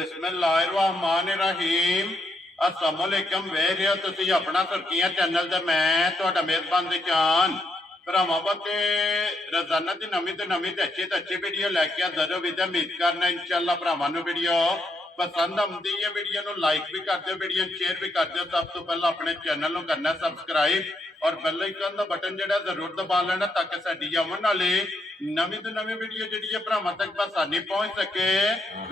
बिस्मिल्लाहिर्रहमानिर्रहीम। अस्सलामुअलैकुम। ਵੇਖ ਰਹੇ ਹੋ ਤੁਸੀਂ ਆਪਣਾ ਸੁਰਖੀਆਂ ਚੈਨਲ ਤੇ ਮੈਂ ਤੁਹਾਡਾ ਮੇਜ਼ਬਾਨ ਦਿਸ਼ਾਨ ਭਰਾਵਾਂ ਬਤੇ ਰੋਜ਼ਾਨਾ ਦੀ ਨਵੀਂ ਤੋਂ ਅੱਛੀ ਵੀਡੀਓ ਲੈ ਕੇ ਹਾਜ਼ਰ ਹੋ ਵੀ ਤੇ ਉਮੀਦ ਕਰਨਾ ਇਨਸ਼ਾਅੱਲਾ ਭਰਾਵਾਂ ਨੂੰ ਵੀਡੀਓ ਪਸੰਦ ਆਉਂਦੀ ਹੈ। ਵੀਡੀਓ ਨੂੰ ਲਾਈਕ ਵੀ ਕਰ ਦਿਓ, ਵੀਡੀਓ ਨੂੰ ਸ਼ੇਅਰ ਵੀ ਕਰ ਦਿਓ। ਸਭ ਤੋਂ ਪਹਿਲਾਂ ਆਪਣੇ ਚੈਨਲ ਨੂੰ ਕਰਨਾ ਸਬਸਕ੍ਰਾਈਬ और बेल आइकन का बटन जो जरूर दबा लेना ताकि साडी आवन वाली नवी तो नवी वीडियो जी भरावां तक आसानी पहुंच सके।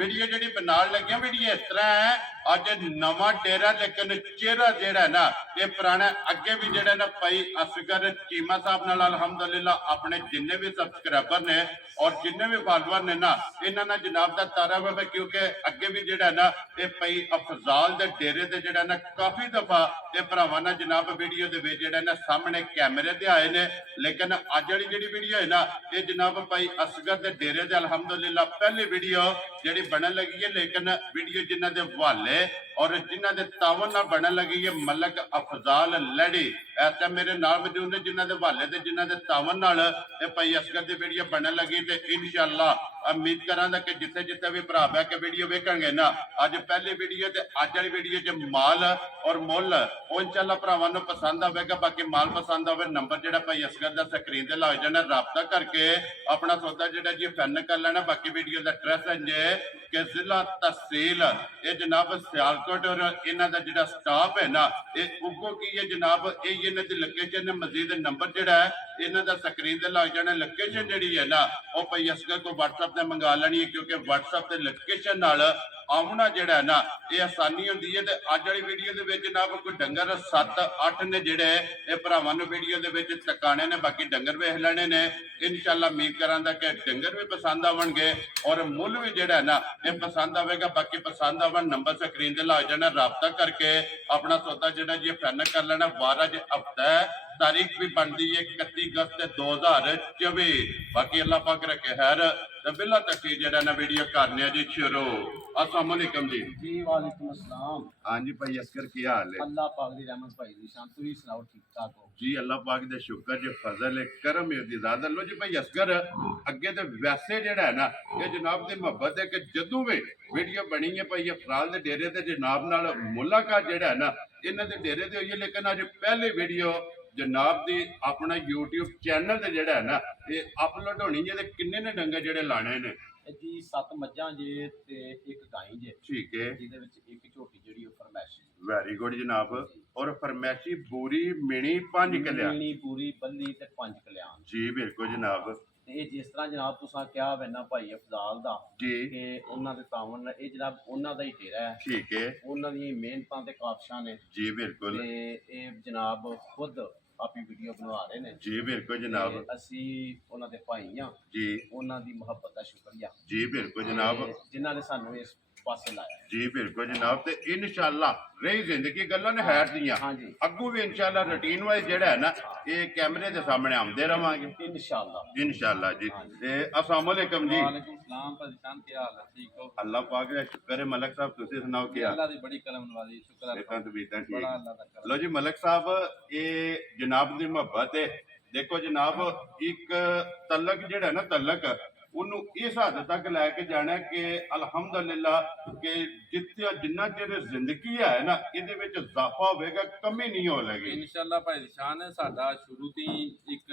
वीडियो जी बनान लगे वीडियो इस तरह है, अज नवा डेरा लेकिन चेहरा जेड़ा है ना ये पुराना अगे भी जेड़ा ना भाई असगर चीमा साहब नाल अल्हम्दुलिल्लाह अपने जिन्ने भी सबसक्राइबर ने और जिन्ने भी फॉलोअर ने ना इन्होंने जनाब का तारा वा, क्योंकि अगे भी जेड़ा ना ये भाई अफजाल दे डेरे ते जेड़ा ना काफी दफा ये भरावां ना जनाब वीडियो दे विच जेड़ा ना सामने कैमरे ते आए ने। लेकिन अज वाली जी वीडियो है ना ये जनाब भाई असगर के डेरे से अल्हम्दुलिल्लाह पहली वीडियो जी बनन लगी है। लेकिन वीडियो जिन्हों के हवाले और जिन्हों के तावन बनन लगी है मलक अफजाल लड़ी ऐसा मेरे नाल मौजूद ने जिन्हों के हवाले से जिन्हों के तावन भाई असगर की वीडियो बनन लगी। तो इंशाअल्लाह उम्मीद करा कि जिथे जिथे भी भरा बह के वीडियो वेखेंगे ना अज पहली वीडियो ते अज वाली वीडियो च माल और मुल वो इंशाअल्लाह भरावां नूं पसंद आवेगा। बाकी माल पसंद आवे नंबर जो भाई असगर का स्क्रीन से लग जाना, राबता करके अपना सौदा जो जी फाइनल कर लेना। बाकी वीडियो का एड्रैस है कि जिला तहसील ये जनाब सियालकोट और इन्हों का जो स्टाफ है ना ये उगो की है जनाब ये इन्हों की लोकेशन मजीद नंबर जोड़ा है इन्हों का स्क्रीन से लग जाना। लोकेशन जी है ना वो भाई असगर को WhatsApp से मंगा लेनी है, क्योंकि WhatsApp से लोकेशन आमना जोड़ा है ना ये आसानी होती है। अज वाली वीडियो के जनाब कोई डंगर 7-8 ने जोड़े ये भरावां नूं वीडियो के तकाने ने, बाकी डंगर वेख लेने ने। इंशाअल्लाह उम्मीद करांगा कि डंगर भी पसंद आवणगे और मुल भी जोड़ा है ना ये पसंद आवेगा। बाकी पसंद आवन नंबर स्क्रीन से ला जाना, राबता करके अपना सौदा जोड़ा जी फाइनल कर लेना। 12 हफ्ता है, तारीख भी बनती है 31 अगस्त 2024। बाकी अल्लाह पाक रखे खैर तो बिल्ला तक जरा ना वीडियो करने जी शुरू। अस्सलाम वालेकुम जी। जी वालेकुम अस्सलाम। हाँ जी भाई असगर की हाल है? अल्लाह पाक दी रहमत भाई निशान तुसी सुनाओ ठीक ठाक हो? जी अल्लाह पाक दे शुक्र जो फजल है करम है ज़्यादा लो जी भाई असगर अगे तो वैसे जेड़ा है ना ये जनाब दी मोहब्बत है कि जदों भी वीडियो बनी है भाई अफराल दे डेरे ते जनाब नाल मुलाकात जेड़ा है ना इन्हां दे डेरे ते होई है। लेकिन अज पहली वीडियो जनाब दी अपना यूट्यूब चैनल ते जेड़ा है ना ये अपलोड होनी है। ते किन्ने ने डंगर जेड़े लाने ने? जी 7 मज्जां जे ते एक गाय जे, ठीक है, जिहदे विच एक झोटी जेहड़ी ओ फरमैशी। वेरी गुड जनाब। और फरमैशी पूरी मिनी 5 कल्याण मिनी पूरी बल्ली ते 5 कल्याण जी बिल्कुल जनाब। ते जिस तरह जनाब तुसां कहा वैना भाई अफजाल दा जी कि उन्हां दे तावन ये जनाब उन्हां दा ही डेरा है, ठीक है, उन्हां दी मेहनतां ते काबशां ने जी बिल्कुल ते ये जनाब खुद आपी वीडियो बनवा रहे ने जी बिल्कुल जनाब। ते असी उन्हां दे भाई हां, जी उन्हां दी मोहब्बत दा शुक्रिया जी बिल्कुल जनाब। जिन्हां ने सानू इस पासे लाया। जी बिल्कुल जनाब। ते इंशाअल्लाह रही जिंदगी गल्लां ने हैर दियां हाँ जी अगू भी इंशाअल्लाह रूटीन वाइज जेड़ा है ना ये कैमरे के सामने आमदे रवांगे इंशाअल्लाह इंशाअल्लाह जी। ते अस्सलाम वालेकुम जी। वालेकुम सलाम परेशान क्या हाल है? ठीक हो? अल्लाह पाक दा शुक्र है। मलक साहब तुसी सुनाओ क्या? अल्लाह दी बड़ी करम नवाजी, शुक्र है। देखा तबीयतां बड़ा ठीक? अल्लाह दा करम। लो जी मलक साहब ये जनाब दी मोहब्बत है। देखो जनाब एक तलक जेड़ा ना तलक ਉਹਨੂੰ ਇਸ ਹੱਦ ਤੱਕ ਲੈ ਕੇ ਜਾਣਾ ਕਿ ਅਲਹਮਦੁਲਿਲਾ ਕਿ ਜਿੱਥੇ ਜਿੰਨਾ ਚਿਰ ਜ਼ਿੰਦਗੀ ਹੈ ਨਾ ਇਹਦੇ ਵਿੱਚ ਇਜ਼ਾਫਾ ਹੋਵੇਗਾ, ਕਮੀ ਨਹੀਂ ਹੋਵੇਗੀ इंशाअल्लाह भाई निशान है साडा शुरू ती एक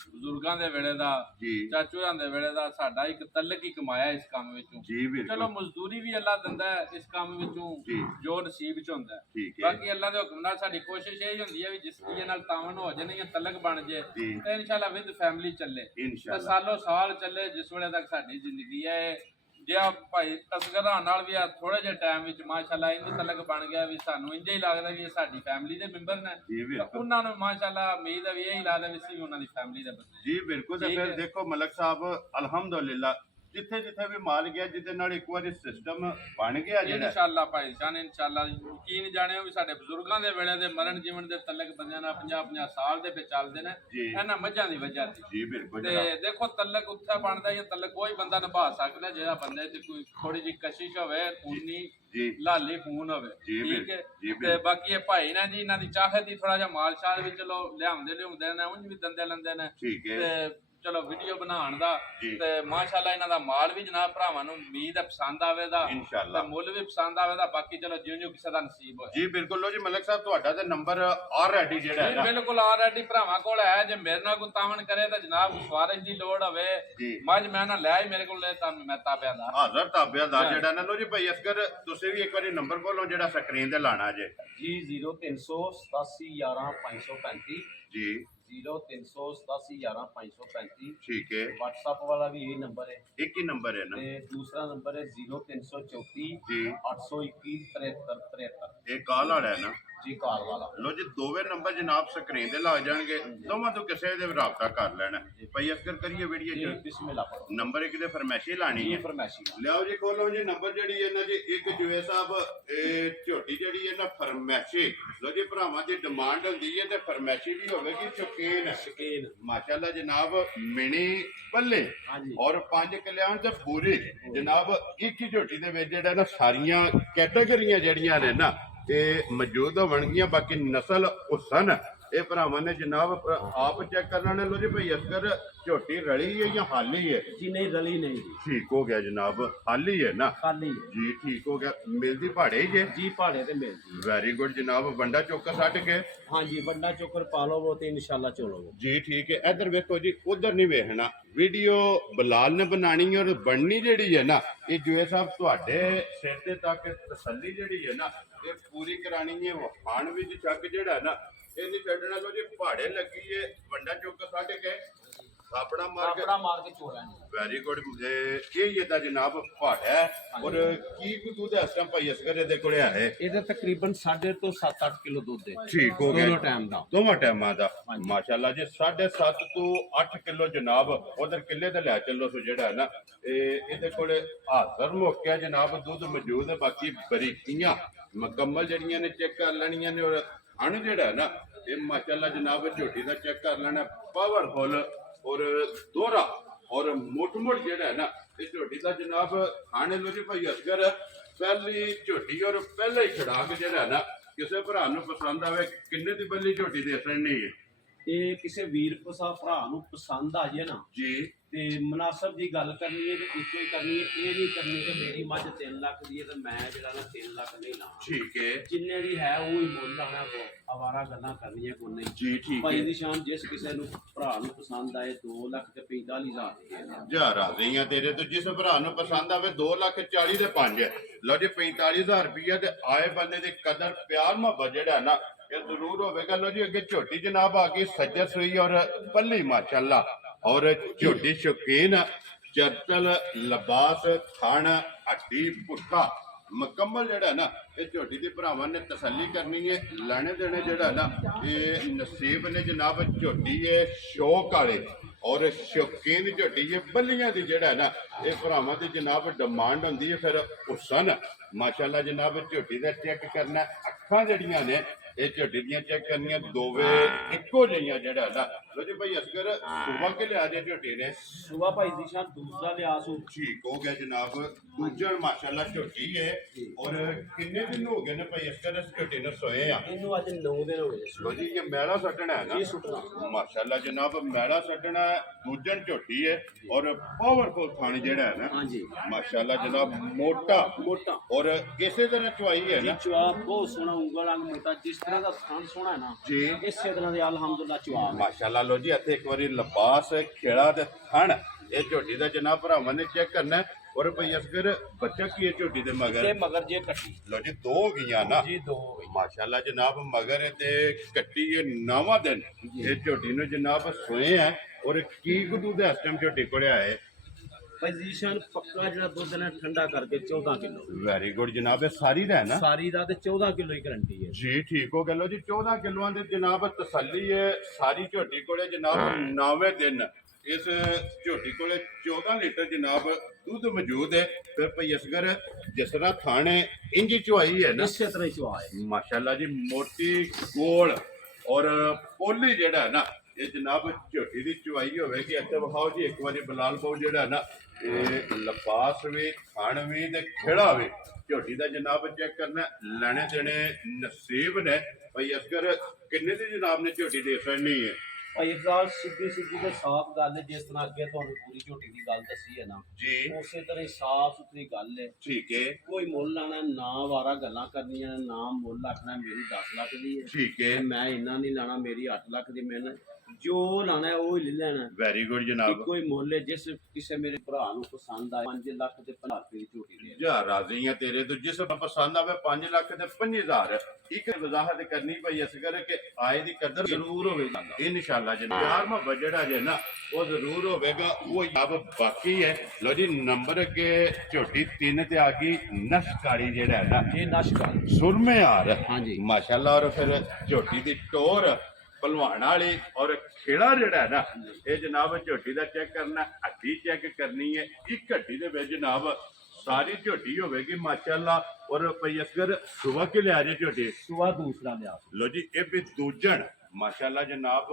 ਬਜ਼ੁਰਗਾਂ ਦੇ ਵੇਲੇ ਦਾ ਜੀ ਚਾਚੂਆਂ ਦੇ ਵੇਲੇ ਦਾ ਸਾਡਾ ਇੱਕ ਤਲਕ ਹੀ ਕਮਾਇਆ ਇਸ ਕੰਮ ਵਿੱਚੋਂ। ਜੀ ਚਲੋ ਬਿਲਕੁਲ ਮਜ਼ਦੂਰੀ ਵੀ ਅੱਲਾਹ ਦਿੰਦਾ ਹੈ ਇਸ ਕੰਮ ਵਿੱਚੋਂ ਜੀ ਜੋ ਨਸੀਬ ਚ ਹੁੰਦਾ ਹੈ। ਠੀਕ ਹੈ ਬਾਕੀ ਅੱਲਾਹ ਦੇ ਹੁਕਮ ਨਾਲ ਸਾਡੀ ਕੋਸ਼ਿਸ਼ ਇਹ ਹੁੰਦੀ ਹੈ ਵੀ ਜਿਸ ਚੀਜ਼ ਨਾਲ ਤਾਵਨ ਹੋ ਜਾਏ ਜਾਂ ਤਲਕ ਬਣ ਜਾਏ ਜੀ ਤੇ ਇਨਸ਼ਾਅੱਲਾ ਵਿਦ ਫੈਮਿਲੀ ਚੱਲੇ ਤੇ ਇਨਸ਼ਾਅੱਲਾ ਸਾਲੋ ਸਾਲ ਚੱਲੇ ਜਿਸ ਵੇਲੇ ਤੱਕ ਸਾਡੀ ਜ਼ਿੰਦਗੀ ਹੈ। ਜੇ ਭਾਈ ਅਸਗਰਾਂ ਨਾਲ ਵੀ ਥੋੜੇ ਜਿਹੇ ਟਾਈਮ ਵਿੱਚ ਮਾਸ਼ਾਅੱਲਾ ਇੰਜ ਤਲਕ ਬਣ ਗਿਆ ਵੀ ਸਾਨੂੰ ਇੰਜ ਹੀ ਲੱਗਦਾ ਵੀ ਇਹ ਸਾਡੀ ਫੈਮਿਲੀ ਦੇ ਮੈਂਬਰ ਨੇ। ਜੀ ਤਾਂ ਬਿਲਕੁਲ ਉਹਨਾਂ ਨੂੰ ਮਾਸ਼ਾਅੱਲਾ ਉਮੀਦ ਹੈ ਵੀ ਇਹ ਹੀ ਲੱਗਦਾ ਵੀ ਅਸੀਂ ਉਹਨਾਂ ਦੀ ਫੈਮਿਲੀ ਦੇ ਬੰਦੇ। ਜੀ ਬਿਲकुल। ਤੇ ਫਿਰ ਦੇਖੋ ਮਲਕ ਸਾਹਿਬ ਅਲਹਮਦੁਲਿਲਾ ਜਿੱਥੇ ਜਿੱਥੇ ਵੀ ਮਾਲ ਗਿਆ ਜਿਹਦੇ ਨਾਲ ਇੱਕ ਵਾਰੀ ਸਿਸਟਮ ਬਣ ਗਿਆ ਜਿਹੜਾ ਇਨਸ਼ਾਅੱਲਾ ਭਾਈ ਜਾਨ ਇਨਸ਼ਾਅੱਲਾ ਯਕੀਨ ਜਾਣਿਓ ਵੀ ਸਾਡੇ ਬਜ਼ੁਰਗਾਂ ਦੇ ਵੇਲੇ ਦੇ ਮਰਨ ਜੀਵਨ ਦੇ ਤਲਕ ਬੰਦਿਆਂ ਨਾਲ 50-50 ਸਾਲ ਦੇ ਵਿੱਚ ਚੱਲਦੇ ਨੇ ਜੀ ਇਹਨਾਂ ਮੱਝਾਂ ਦੀ ਵਜ੍ਹਾ ਤੇ। ਜੀ ਬਿਲकुल ਤੇ ਜਨਾਬ ਦੇਖੋ ਤਲਕ ਉੱਥੇ ਬਣਦਾ ਜਾਂ ਤਲਕ ਕੋਈ ਬੰਦਾ ਨਿਭਾ ਸਕਦਾ ਜਿਹੜਾ ਬੰਦੇ 'ਚ ਕੋਈ ਥੋੜੀ ਜਿਹੀ ਕਸ਼ਿਸ਼ ਹੋਵੇ, ਖੂਨੀ ਜੀ ਲਾਲੀ ਖੂਨ ਹੋਵੇ। ਜੀ ਠੀਕ ਹੈ ਜੀ ਤੇ ਬਾਕੀ ਇਹ ਭਾਈ ਨਾ ਜੀ ਇਹਨਾਂ ਦੀ ਚਾਹਤ ਹੀ ਥੋੜਾ ਜਿਹਾ ਮਾਲ ਸ਼ਾਲ ਵੀ ਚਲੋ ਲਿਆਉਂਦੇ ਨੇ ਉਂਝ ਵੀ ਦੰਦੇ ਲੰਦੇ ਨੇ ਠੀਕ ਹੈ ਤੇ ਚਲੋ ਵੀਡੀਓ ਬਣਾਉਣ ਦਾ ਜੀ। ਤੇ ਮਾਸ਼ਾਅੱਲਾ ਇਹਨਾਂ ਦਾ ਮਾਲ ਵੀ ਜਨਾਬ ਭਰਾਵਾਂ ਨੂੰ ਉਮੀਦ ਹੈ ਪਸੰਦ ਆਵੇਗਾ ਇਨਸ਼ਾਅੱਲਾ। ਤੇ ਮੁੱਲ ਵੀ ਪਸੰਦ ਆਵੇਗਾ ਬਾਕੀ ਚਲੋ ਜਿਉਂ ਕਿਸੇ ਦਾ ਨਸੀਬ ਹੋਏ ਜੀ ਬਿਲਕੁਲ ਲੋ ਜੀ ਮਲਕ ਸਾਹਿਬ ਤੁਹਾਡਾ ਤੇ ਨੰਬਰ ਆਲਰੇਡੀ ਜਿਹੜਾ ਹੈ ਜੀ ਨਾ ਬਿਲਕੁਲ ਆਲਰੇਡੀ ਭਰਾਵਾਂ ਕੋਲ ਹੈ ਜੇ ਮੇਰੇ ਨਾਲ ਕੋਈ ਤਾਵਨ ਕਰੇ ਤਾਂ ਜਨਾਬ ਸਵਾਰਿਸ਼ ਦੀ ਲੋੜ ਹੋਵੇ ਜੀ। ਮੱਝ ਮੈਂ ਨਾ ਲੈ ਆਈ ਮੇਰੇ ਕੋਲ ਲੈ ਤਾਂ ਮੈਂ ਤਾਬਿਆਂ ਦਾ ਹਾਜ਼ਰ ਤਾਬਿਆਂ ਦਾ ਜਿਹੜਾ ਨਾ ਲੋ ਜੀ ਭਾਈ ਅਸਕਰ ਤੁਸੀਂ ਵੀ ਇੱਕ ਵਾਰੀ ਨੰਬਰ ਬੋਲੋ ਜਿਹੜਾ ਸਕਰੀਨ ਤੇ ਲਾਣਾ ਜੇ ਜੀ 0387111535 ਜੀ 0387111535 ਠੀਕ ਹੈ WhatsApp ਵਾਲਾ ਵੀ ਇਹ ਨੰਬਰ ਹੈ ਇੱਕ ਹੀ ਨੰਬਰ ਹੈ ਨਾ ਤੇ ਦੂਸਰਾ ਨੰਬਰ ਹੈ 0334 ਜੀ 821 7373 ਇਹ ਕਾਲ ਵਾਲਾ ਹੈ ਨਾ ਜੀ ਕਾਲ ਵਾਲਾ ਲੋ ਜੀ ਦੋਵੇਂ ਨੰਬਰ ਜਨਾਬ ਸਕਰੀਨ ਤੇ ਲੱਗ ਜਾਣਗੇ ਦੋਵਾਂ ਤੋਂ ਕਿਸੇ ਦੇ ਵੀ ਰਾਬਤਾ ਕਰ ਲੈਣਾ ਭਾਈ ਅਸਕਰ ਕਰੀਏ ਵੀਡੀਓ ਜੀ ਚ ਬਿਸਮਿਲ੍ਲਾ ਪੜੋ ਨੰਬਰ ਇੱਕ ਦੇ ਫਰਮੈਸ਼ੀ ਲਾਣੀ ਜੀ ਹੈ ਫਰਮਾਇਸ਼ੀ ਲਿਆਓ ਜੀ ਖੋਲੋ ਜੀ ਨੰਬਰ ਜਿਹੜੀ ਹੈ ਨਾ ਜੀ ਇੱਕ ਜੁਏ ਸਾਹਿਬ ਇਹ ਝੋਟੀ ਜਿਹੜੀ ਹੈ ਨਾ ਫਰਮੈਸ਼ੀ ਲੋ ਜੀ ਭਰਾਵਾਂ ਦੀ ਡਿਮਾਂਡ ਹੁੰਦੀ ਹੈ ਤੇ ਫਰਮੈਸ਼ੀ ਵੀ ਹੋਵੇਗੀ ਸ਼ੌਕੀਨ ਸ਼ਕੀਨ ਮਾਸ਼ਾਅੱਲਾ ਜਨਾਬ ਮਿਣੀ ਪੱਲੇ ਹਾਂਜੀ ਔਰ 5 ਕਲਿਆਣ ਤੇ ਪੂਰੀ ਜਨਾਬ ਇੱਕ ਹੀ ਝੋਟੀ ਦੇ ਵਿੱਚ ਜਿਹੜਾ ਨਾ ਸਾਰੀਆਂ ਕੈਟਾਗਰੀਆਂ ਜਿਹੜੀਆਂ ਨੇ ਨਾ ਇਹ ਮੌਜੂਦ ਹੋਣਗੀਆਂ ਬਾਕੀ ਨਸਲ ਹੁਸਨ ਇਹ ਭਰਾਵਾਂ ਨੇ ਜਨਾਬ ਆਪ ਚੈੱਕ ਕਰਨਾ ਨੇ ਲੋ ਜੀ ਭਾਈ ਅਸਕਰ ਝੋਟੀ ਰਲੀ ਹੈ ਜਾਂ ਹਾਲੀ ਹੈ ਜੀ ਨਹੀਂ ਰਲੀ ਨਹੀਂ ਜੀ ਠੀਕ ਹੋ ਗਿਆ ਜਨਾਬ ਹਾਲੀ ਹੈ ਨਾ ਖਾਲੀ ਹੈ। ਜੀ ਠੀਕ ਹੋ ਗਿਆ ਮਿਲਦੀ ਭਾੜੇ ਜੇ ਜੀ ਪਹਾੜੇ ਤੇ ਮਿਲ ਜੀ ਵੈਰੀ ਗੁੱਡ ਜਨਾਬ ਵੰਡਾ ਚੌਕਾ ਛੱਡ ਕੇ ਹਾਂਜੀ ਵੱਡਾ ਚੋਕਰ ਪਾ ਲਵੋ ਤੇ ਇਨਸ਼ਾਅੱਲਾ ਚੋਲੋਗੇ ਜੀ ਠੀਕ ਹੈ ਇੱਧਰ ਵੇਖੋ ਜੀ ਉਧਰ ਨਹੀਂ ਵੇਖਣਾ ਵੀਡੀਓ ਬਲਾਲ ਨੇ ਬਣਾਣੀ ਔਰ ਬਣਨੀ ਜਿਹੜੀ ਹੈ ਨਾ ਇਹ ਜੁਏ ਸਾਹਿਬ ਤੁਹਾਡੇ ਸਿਰ ਤੇ ਤੱਕ ਤਸੱਲੀ ਜਿਹੜੀ ਹੈ ਨਾ ਇਹ ਪੂਰੀ ਕਰਾਣੀ ਹੈ ਵਹਾਨ ਵਿੱਚ ਚੱਕ ਜਿਹੜਾ ਨਾ ਇਹ ਨਹੀਂ ਛੱਡਣਾ ਲੋ ਜੀ ਪਹਾੜੇ ਲੱਗੀ ਏ ਵੰਡਾ ਚੌਕਾ ਛੱਡ ਕੇ ਥਾਪੜਾ ਮਾਰ ਕੇ ਆਪਣਾ ਮਾਰ ਕੇ ਚੋਲਾ ਨਹੀਂ ਵੈਰੀ ਗੁੱਡ ਇਹ ਹੀ ਇਹਦਾ ਜਨਾਬ ਪਹਾੜਾ ਹੈ ਔਰ ਕੀ ਕੁ ਦੁੱਧ ਇਸ ਟਾਈਮ ਭਾਈ ਅਸਕਰ ਇਹਦੇ ਕੋਲੇ ਹੈ ਇਹਦਾ ਤਕਰੀਬਨ 7.5 ਤੋਂ 7-8 ਕਿਲੋ ਦੁੱਧ ਹੈ ਠੀਕ ਹੋ ਗਿਆ ਦੋਨੋਂ ਟਾਈਮ ਦਾ ਦੋਵਾਂ ਟਾਈਮਾਂ ਦਾ ਹਾਂਜੀ। ਮਾਸ਼ਾਅੱਲਾ ਜੀ 7.5 ਤੋਂ 8 ਕਿਲੋ ਜਨਾਬ ਉਧਰ ਕਿੱਲੇ ਤੇ ਲੈ ਚੱਲੋ ਸੋ ਜਿਹੜਾ ਹੈ ਨਾ ਇਹ ਇਹਦੇ ਕੋਲੇ ਹਾਜ਼ਰ ਮੌਕਿਆ ਜਨਾਬ ਦੁੱਧ ਮੌਜੂਦ ਹੈ ਬਾਕੀ ਬਰੀਕੀਆਂ ਮੁਕੰਮਲ ਜਿਹੜੀਆਂ ਨੇ ਚੈੱਕ ਕਰ ਲੈਣੀਆਂ ਨੇ ਔਰ ਅਣ ਜਿਹੜਾ ਹੈ ਨਾ ਇਹ ਮਾਸ਼ਾਅੱਲਾ ਜਨਾਬ ਝੋਟੀ ਦਾ ਚੈੱਕ ਕਰ ਲੈਣਾ ਪਾਵਰਫੁਲ ਔਰ ਦੋਹਰਾ ਔਰ ਮੋਟ ਜਿਹੜਾ ਹੈ ਨਾ ਇਹ ਝੋਟੀ ਦਾ ਜਨਾਬ ਖਾਣੇ ਲੋ ਜੀ ਭਾਈ ਅਸਗਰ ਪਹਿਲੀ ਝੋਟੀ ਔਰ ਪਹਿਲਾ ਹੀ ਖੜਾਕ ਜਿਹੜਾ ਹੈ ਨਾ ਕਿਸੇ ਭਰਾ ਨੂੰ ਪਸੰਦ ਆਵੇ ਕਿੰਨੇ ਦੀ ਬੱਲੀ ਝੋਟੀ ਦੇ ਨਹੀਂ ਹੈ ਇਹ ਕਿਸੇ ਵੀਰ ਭਰਾ ਨੂੰ ਪਸੰਦ ਆ ਜੇ ਨਾ ਜੀ ਤੇ ਮੁਨਾਸਬ ਦੀ ਗੱਲ ਕਰਨੀ ਹੈ ਤੇ ਇੱਕੋ ਹੀ ਕਰਨੀ ਹੈ ਇਹ ਨਹੀਂ ਕਰਨੀ ਕਿ ਮੇਰੀ ਮੱਝ 3 ਲੱਖ ਦੀ ਹੈ ਤੇ ਮੈਂ ਜਿਹੜਾ ਨਾ 3 ਲੱਖ ਨਹੀਂ ਲਾਵਾਂ ਠੀਕ ਹੈ ਜਿੰਨੇ ਦੀ ਹੈ ਉਹ ਹੀ ਮੁੱਲ ਲਾਣਾ ਕੋ ਆਵਾਰਾ ਗੱਲਾਂ ਕਰਨੀਆਂ ਕੋ ਨਹੀਂ ਜੀ ਠੀਕ ਭਾਈ ਹੈ ਦੀ ਸ਼ਾਨ ਜਿਸ ਕਿਸੇ ਨੂੰ ਭਰਾ ਨੂੰ ਪਸੰਦ ਆਏ 2 ਲੱਖ ਤੇ 45,000 ਦੀ ਜਾ ਰਾਜ਼ੀਆਂ ਤੇਰੇ ਤੋਂ ਜਿਸ ਭਰਾ ਨੂੰ ਪਸੰਦ ਆਵੇ 2,40,000 ਦੇ 5 ਲਓ ਜੀ 45,000 ਰੁਪਈਆ ਤੇ ਆਏ ਬੰਦੇ ਦੀ ਕਦਰ ਪਿਆਰ ਮੁਹੱਬਤ ਜਿਹੜਾ ਹੈ ਨਾ ਇਹ ਜ਼ਰੂਰ ਹੋਵੇਗਾ ਲਓ ਜੀ ਅੱਗੇ ਝੋਟੀ ਜਨਾਬ ਆ ਗਈ ਸੱਜਰ ਸੂਈ ਔਰ ਪੱਲੀ ਮਾਸ਼ਾਅੱਲਾ ਔਰ ਝੋਟੀ ਸ਼ੌਕੀਨ ਚਰਚਲ ਲਬਾਸ ਖਾਣਾ ਹੱਡੀ ਪੁੱਠਾ ਮੁਕੰਮਲ ਜਿਹੜਾ ਨਾ ਇਹ ਝੋਟੀ ਦੇ ਭਰਾਵਾਂ ਨੇ ਤਸੱਲੀ ਕਰਨੀ ਹੈ ਲੈਣੇ ਦੇਣੇ ਜਿਹੜਾ ਨਾ ਇਹ ਨਸੀਬ ਨੇ ਜਨਾਬ ਝੋਟੀ ਹੈ ਸ਼ੌਕ ਵਾਲੇ ਔਰ ਸ਼ੌਕੀਨ ਝੋਟੀ ਹੈ ਬੱਲੀਆਂ ਦੀ ਜਿਹੜਾ ਨਾ ਇਹ ਭਰਾਵਾਂ ਦੀ ਜਨਾਬ ਡਿਮਾਂਡ ਹੁੰਦੀ ਹੈ ਫਿਰ ਹੁਸਨ ਮਾਸ਼ਾਅੱਲਾ ਜਨਾਬ ਝੋਟੀ ਦਾ ਚੈੱਕ ਕਰਨਾ ਅੱਖਾਂ ਜਿਹੜੀਆਂ ਨੇ ਇਹ ਝੋਟੀ ਦੀਆਂ ਚੈੱਕ ਕਰਨੀਆਂ ਦੋਵੇਂ ਇੱਕੋ ਜਿਹੀਆਂ ਜਿਹੜਾ ਨਾ ਲੋ ਜੀ ਭਾਈ ਅਸਗਰ ਸੁਬਾ ਕੇ ਲਿਆ ਦੇ ਝੋਟੀ ਨੇ ਸੁਬਾ ਭਾਈ ਦੀ ਸ਼ਾਨ ਦੂਸਰਾ ਲਿਆਸ ਹੋ ਠੀਕ ਹੋ ਗਿਆ ਜਨਾਬ ਦੂਜਾ ਮਾਸ਼ਾਅੱਲਾ ਝੋਟੀ ਹੈ ਔਰ ਕਿੰਨੇ ਦਿਨ ਹੋ ਗਏ ਨੇ ਭਾਈ ਅਸਗਰ ਇਸ ਝੋਟੀ ਨੂੰ ਸੋਏ ਆ ਇਹਨੂੰ ਅੱਜ 9 ਦਿਨ ਹੋ ਗਏ ਲੋ ਜੀ ਇਹ ਮੈਲਾ ਸੱਟਣਾ ਹੈ ਨਾ ਜੀ ਸੁੱਟਣਾ ਮਾਸ਼ਾਅੱਲਾ ਜਨਾਬ ਮੈਲਾ ਸੱਟਣਾ ਦੂਜਨ ਝੋਟੀ ਹੈ ਔਰ ਪਾਵਰਫੁਲ ਥਾਣ ਜਿਹੜਾ ਹੈ ਨਾ ਹਾਂਜੀ ਮਾਸ਼ਾਅੱਲਾ ਜਨਾਬ ਮੋਟਾ ਮੋਟਾ ਔਰ ਇਸੇ ਤਰ੍ਹਾਂ ਚਵਾਈ ਹੈ ਜੀ ਨਾ ਚੁਆਬ ਬਹੁਤ ਸੋਹਣਾ ਉਂਗਲ ਵਾਂਗ ਮੋਟਾ ਜਿਸ ਤਰ੍ਹਾਂ ਦਾ ਸਥਾਨ ਸੋਹਣਾ ਹੈ ਨਾ ਜੀ ਇਸੇ ਤਰ੍ਹਾਂ ਦੇ ਅਲਹਮਦੁਲਿਲਾ ਚੁਆਬ ਹੈ। ਮਾਸ਼ਾਅੱਲਾ ਲੋ ਜੀ ਇੱਥੇ ਇੱਕ ਵਾਰੀ ਲਿਬਾਸ ਖੇੜਾ ਤੇ ਥਣ ਇਹ ਝੋਟੀ ਦਾ ਜਨਾਬ ਭਰਾਵਾਂ ਨੇ ਚੈੱਕ ਕਰਨਾ ਹੈ। ਔਰ ਭਈ ਅਸਗਰ ਬੱਚਾ ਕੀ ਹੈ ਝੋਟੀ ਦੇ ਤੇ ਮਗਰ ਮਗਰ ਜੇ ਕੱਟੀ ਲੋ ਜੀ ਦੋ ਹੋ ਗਈਆਂ ਨਾ ਜੀ 2 ਹੋ ਗਈ ਮਾਸ਼ਾਅੱਲਾ ਜਨਾਬ ਮਗਰ ਹੈ ਤੇ ਕੱਟੀ ਇਹ 9ਵਾਂ ਦਿਨ ਇਹ ਝੋਟੀ ਨੂੰ ਜਨਾਬ ਸੋਏ ਹੈ ਔਰ ਕੀ ਗੁੱਦੂ ਦੇ ਇਸ ਟਾਈਮ ਝੋਟੀ ਕੋਲੇ ਆਏ ਪੋਜੀਸ਼ਨ ਪੱਕਾ ਜਿਹੜਾ ਦੁੱਧ ਨੇ ਠੰਡਾ ਕਰਕੇ 14 ਕਿਲੋ ਵੈਰੀ ਗੁੱਡ ਜਨਾਬ ਇਹ ਸਾਰੀ ਦਾ ਹੈ ਨਾ ਸਾਰੀ ਦਾ ਤੇ 14 ਕਿਲੋ ਹੀ ਗਰੰਟੀ ਹੈ ਜੀ ਠੀਕ ਹੋ ਗਿਆ ਲੋ ਜੀ 14 ਕਿਲੋਆਂ ਦੇ ਜਨਾਬ ਤਸੱਲੀ ਹੈ ਸਾਰੀ ਝੋਟੀ ਕੋਲੇ ਜਨਾਬ 9ਵੇਂ ਦਿਨ ਇਸ ਝੋਟੀ ਕੋਲੇ 14 ਲੀਟਰ ਜਨਾਬ ਦੁੱਧ ਮੌਜੂਦ ਹੈ ਫਿਰ ਭਈ ਅਸਗਰ ਜਿਸ ਤਰ੍ਹਾਂ ਥਾਣੇ ਇੰਜ ਚੁਆਈ ਹੈ ਨਾ ਇਸੇ ਤਰ੍ਹਾਂ ਹੀ ਚੁਆ ਹੈ ਮਾਸ਼ਾਅੱਲਾ ਜੀ ਮੋਟੀ ਗੋਲ ਔਰ ਪੋਲੀ ਜਿਹੜਾ ਹੈ ਨਾ ਇਹ ਜਨਾਬ ਝੋਟੀ ਦੀ ਚੁਆਈ ਹੋਵੇਗੀ ਇੱਥੇ ਵਿਖਾਓ ਜੀ ਇੱਕ ਵਾਰੀ ਬਲਾਲ ਪਾਉ ਜਿਹੜਾ ਨਾ ਇਹ ਲਿਬਾਸ ਵੀ ਖਾਣ ਵੀ ਤੇ ਖੇੜਾ ਵੀ ਝੋਟੀ ਦਾ ਜਨਾਬ ਚੈੱਕ ਕਰਨਾ ਲੈਣੇ ਦੇਣੇ ਨਸੀਬ ਨੇ ਭਈ ਅਸਗਰ ਕਿੰਨੇ ਦੀ ਜਨਾਬ ਨੇ ਝੋਟੀ ਦੇ ਸਕਣੀ ਹੈ ਭਾਈ ਇਕਬਾਲ ਸਿੱਧੀ ਸਿੱਧੀ ਤੇ ਸਾਫ਼ ਗੱਲ ਹੈ, ਜਿਸ ਤਰ੍ਹਾਂ ਅੱਗੇ ਤੁਹਾਨੂੰ ਪੂਰੀ ਝੋਟੀ ਦੀ ਗੱਲ ਦੱਸੀ ਹੈ ਨਾ, ਜੀ ਉਸੇ ਤਰ੍ਹਾਂ ਹੀ ਸਾਫ਼ ਸੁਥਰੀ ਗੱਲ ਹੈ। ਠੀਕ ਹੈ ਕੋਈ ਮੁੱਲ ਲਾਣਾ ਨਾ, ਵਾਰਾ ਗੱਲਾਂ ਕਰਨੀਆਂ ਨਾ, ਮੁੱਲ ਆਖਣਾ ਮੇਰੀ 10 ਲੱਖ ਦੀ ਹੈ ਠੀਕ ਹੈ ਤੇ ਮੈਂ ਇੰਨਾ ਨਹੀਂ ਲਾਣਾ, ਮੇਰੀ 8 ਲੱਖ ਦੀ ਮਿਹਨਤ, ਜੋ ਲਾਣਾ ਹੈ ਉਹ ਹੀ ਲੈ ਲੈਣਾ। ਵੈਰੀ ਗੁੱਡ ਜਨਾਬ। ਕੋਈ ਮੁੱਲ ਹੈ, ਜਿਸ ਕਿਸੇ ਮੇਰੇ ਭਰਾ ਨੂੰ ਪਸੰਦ ਆਏ 5 ਲੱਖ ਤੇ 50 ਰੁਪਏ ਦੀ ਝੋਟੀ ਦੇ ਜਾ ਰਾਜ਼ੀ ਆ ਤੇਰੇ ਤੋਂ, ਜਿਸ ਨੂੰ ਪਸੰਦ ਆਵੇ 5 ਲੱਖ ਤੇ 5000। ਇੱਕ ਵਜ਼ਾਹਤ ਕਰਨੀ ਪਈ ਇਸ ਕਰਕੇ ਆਏ ਦੀ ਕਦਰ ਜ਼ਰੂਰ ਹੋਵੇਗਾ। ਇਨਸ਼ਾਅੱਲਾ ਜਨਾਬ। ਪਿਆਰ ਮੁਹੱਬਤ ਜਿਹੜਾ ਜੇ ਨਾ ਉਹ ਜ਼ਰੂਰ ਹੋਵੇਗਾ, ਉਹ ਯਾਬ ਬਾਕੀ ਹੈ। ਲੋ ਜੀ ਨੰਬਰ ਅੱਗੇ ਝੋਟੀ 3 ਤੇ ਆ ਗਈ ਨਸ਼ਕਾਰੀ ਜਿਹੜਾ ਹੈ ਨਾ, ਇਹ ਨਸ਼ਕਾਰ ਸੁਰਮੇ ਹਾਰ ਹਾਂਜੀ ਮਾਸ਼ਾਅੱਲਾ। ਔਰ ਫਿਰ ਝੋਟੀ ਦੀ ਟੋਰ ਭਲਵਾਨ ਵਾਲੀ ਔਰ ਖੇੜਾ ਜਿਹੜਾ ਹੈ ਨਾ, ਇਹ ਜਨਾਬ ਝੋਟੀ ਦਾ ਚੈੱਕ ਕਰਨਾ, ਹੱਡੀ ਚੈੱਕ ਕਰਨੀ ਹੈ। ਇੱਕ ਹੱਡੀ ਦੇ ਵਿੱਚ ਜਨਾਬ ਸਾਰੀ ਝੋਟੀ ਹੋਵੇਗੀ ਮਾਸ਼ਾਅੱਲਾ। ਔਰ ਭਈ ਅਸਗਰ ਸੁਬਹ ਕੇ ਲਿਆ ਜੇ ਝੋਟੀ, ਸੁਆ ਦੂਸਰਾ ਲਿਆ ਲੋ ਜੀ ਇਹ ਵੀ ਦੂਜਣ ਮਾਸ਼ਾਅੱਲਾ ਜਨਾਬ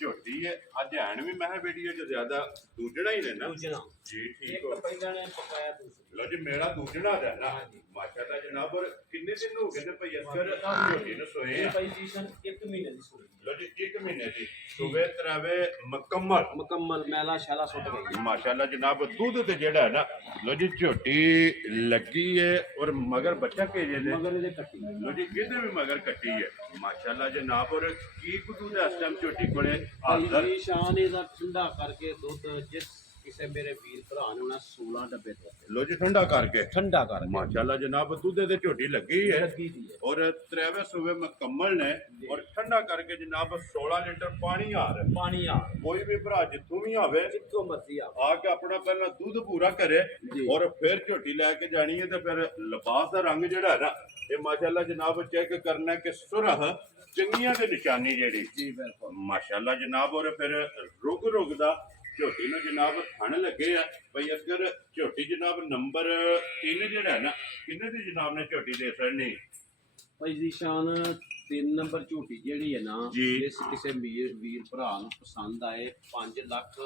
ਝੋਟੀ ਹੈ। ਅੱਜ ਹੈਣ ਵੀ ਮੈਂ ਵੀਡੀਓ 'ਚ ਜ਼ਿਆਦਾ ਦੂਜਣਾ ਹੀ ਨੇ ਨਾ ਦੂਜਣਾ ਜੀ। ਠੀਕ ਇੱਕ ਹੋ ਪਹਿਲਾਂ ਨੇ ਪਕਾਇਆ ਦੂਸਰਾ। ਲੋ ਜੀ ਮੇਰਾ ਦੂਜਣਾ ਦਾ ਨਾ ਮਾਸ਼ਾਅੱਲਾ ਜਨਾਬ। ਔਰ ਕਿੰਨੇ ਦਿਨ ਹੋ ਗਏ ਨੇ ਭਈ ਅਸਗਰ ਝੋਟੀ ਨੂੰ ਸੋਏ ਇਹ ਆ? ਭਾਈ ਜੀਸ਼ਨ 1 ਮਹੀਨੇ ਦੀ ਸੂਈ ਲੋ ਜੀ 1 ਮਹੀਨੇ ਦੀ ਸੁਬਹ ਤਰਾਵੇ ਮੁਕੰਮਲ ਮੁਕੰਮਲ ਮੈਲਾ ਸ਼ਾਲਾ ਸੁੱਟ ਗਈ। ਮਾਸ਼ਾਅੱਲਾ ਜਨਾਬ। ਦੁੱਧ ਤੇ ਜਿਹੜਾ ਹੈ ਨਾ, ਲੋ ਜੀ ਝੋਟੀ ਲੱਗੀ ਹੈ ਔਰ ਮਗਰ ਬੱਚਾ ਭੇਜੇ ਨੇ। ਮਗਰ ਇਹਦੇ ਕੱਟੀ ਲੋ ਜੀ ਇਹਦੇ ਵੀ ਮਗਰ ਕੱਟੀ ਹੈ ਮਾਸ਼ਾਅੱਲਾ ਜਨਾਬ। ਔਰ ਕੀ ਕੁ ਦਾ ਇਸ ਟਾਈਮ ਝੋਟੀ ਕੋਲੇ ਭਾਈ ਹਾਜ਼ਰ ਜੀ ਸ਼ਾਨ ਇਹਦਾ ਠੰਡਾ ਕਰਕੇ ਦੁੱਧ, ਜਿਸ ਕਿਸੇ ਮੇਰੇ ਵੀਰ ਭਰਾ ਨੇ ਉਹਨਾਂ 16 ਡੱਬੇ ਦਿੱਤੇ ਲੋ ਜੀ ਠੰਡਾ ਕਰਕੇ ਠੰਡਾ ਕਰਕੇ ਮਾਸ਼ਾਅੱਲਾ ਜਨਾਬ। ਦੁੱਧ ਤੇ ਝੋਟੀ ਲੱਗੀ ਹੈ ਲੱਗੀ ਦੀ ਹੈ। ਔਰ ਤਰਾਵੇ ਸੁਬਹ ਮੁਕੰਮਲ ਨੇ ਔਰ ਠੰਡਾ ਕਰਕੇ ਜਨਾਬ 16 ਲੀਟਰ ਪਾਣੀ ਆ ਰਿਹਾ। ਪਾਣੀ ਆ ਕੋਈ ਵੀ ਭਰਾ ਜਿੱਥੋਂ ਵੀ ਆਵੇ ਜਿੱਥੋਂ ਮਰਜ਼ੀ ਆ ਆ ਕੇ ਆਪਣਾ ਪਹਿਲਾਂ ਦੁੱਧ ਪੂਰਾ ਕਰੇ ਜੀ। ਔਰ ਫਿਰ ਝੋਟੀ ਲੈ ਕੇ ਜਾਣੀ ਹੈ। ਤੇ ਫਿਰ ਲਿਬਾਸ ਦਾ ਰੰਗ ਜਿਹੜਾ ਹੈ ਨਾ, ਇਹ ਮਾਸ਼ਾਅੱਲਾ ਜਨਾਬ ਚੈੱਕ ਕਰਨਾ ਕਿ ਸੁਰਖ ਚੰਗੀਆਂ ਦੀ ਨਿਸ਼ਾਨੀ ਜਿਹੜੀ ਜੀ ਬਿਲਕੁਲ ਮਾਸ਼ਾਅੱਲਾ ਜਨਾਬ। ਔਰ ਫਿਰ ਰੁਗ ਦਾ ਝੋਟੀ ਨੂੰ ਜਨਾਬ ਥਣ ਲੱਗੇ ਆ ਭਈ ਅਸਗਰ। ਝੋਟੀ ਜਨਾਬ ਨੰਬਰ 3 ਜਿਹੜਾ ਹੈ ਨਾ, ਕਿੰਨੇ ਦੀ ਜਨਾਬ ਨੇ ਝੋਟੀ ਦੇ ਸਰਨੀ? ਭਾਈ ਜੀ ਸ਼ਾਨ 3 ਨੰਬਰ ਝੋਟੀ ਜਿਹੜੀ ਹੈ ਨਾ, ਜੀ। ਜਿਸ ਕਿਸੇ ਵੀਰ ਭਰਾ ਨੂੰ ਪਸੰਦ ਆਏ 5 ਲੱਖ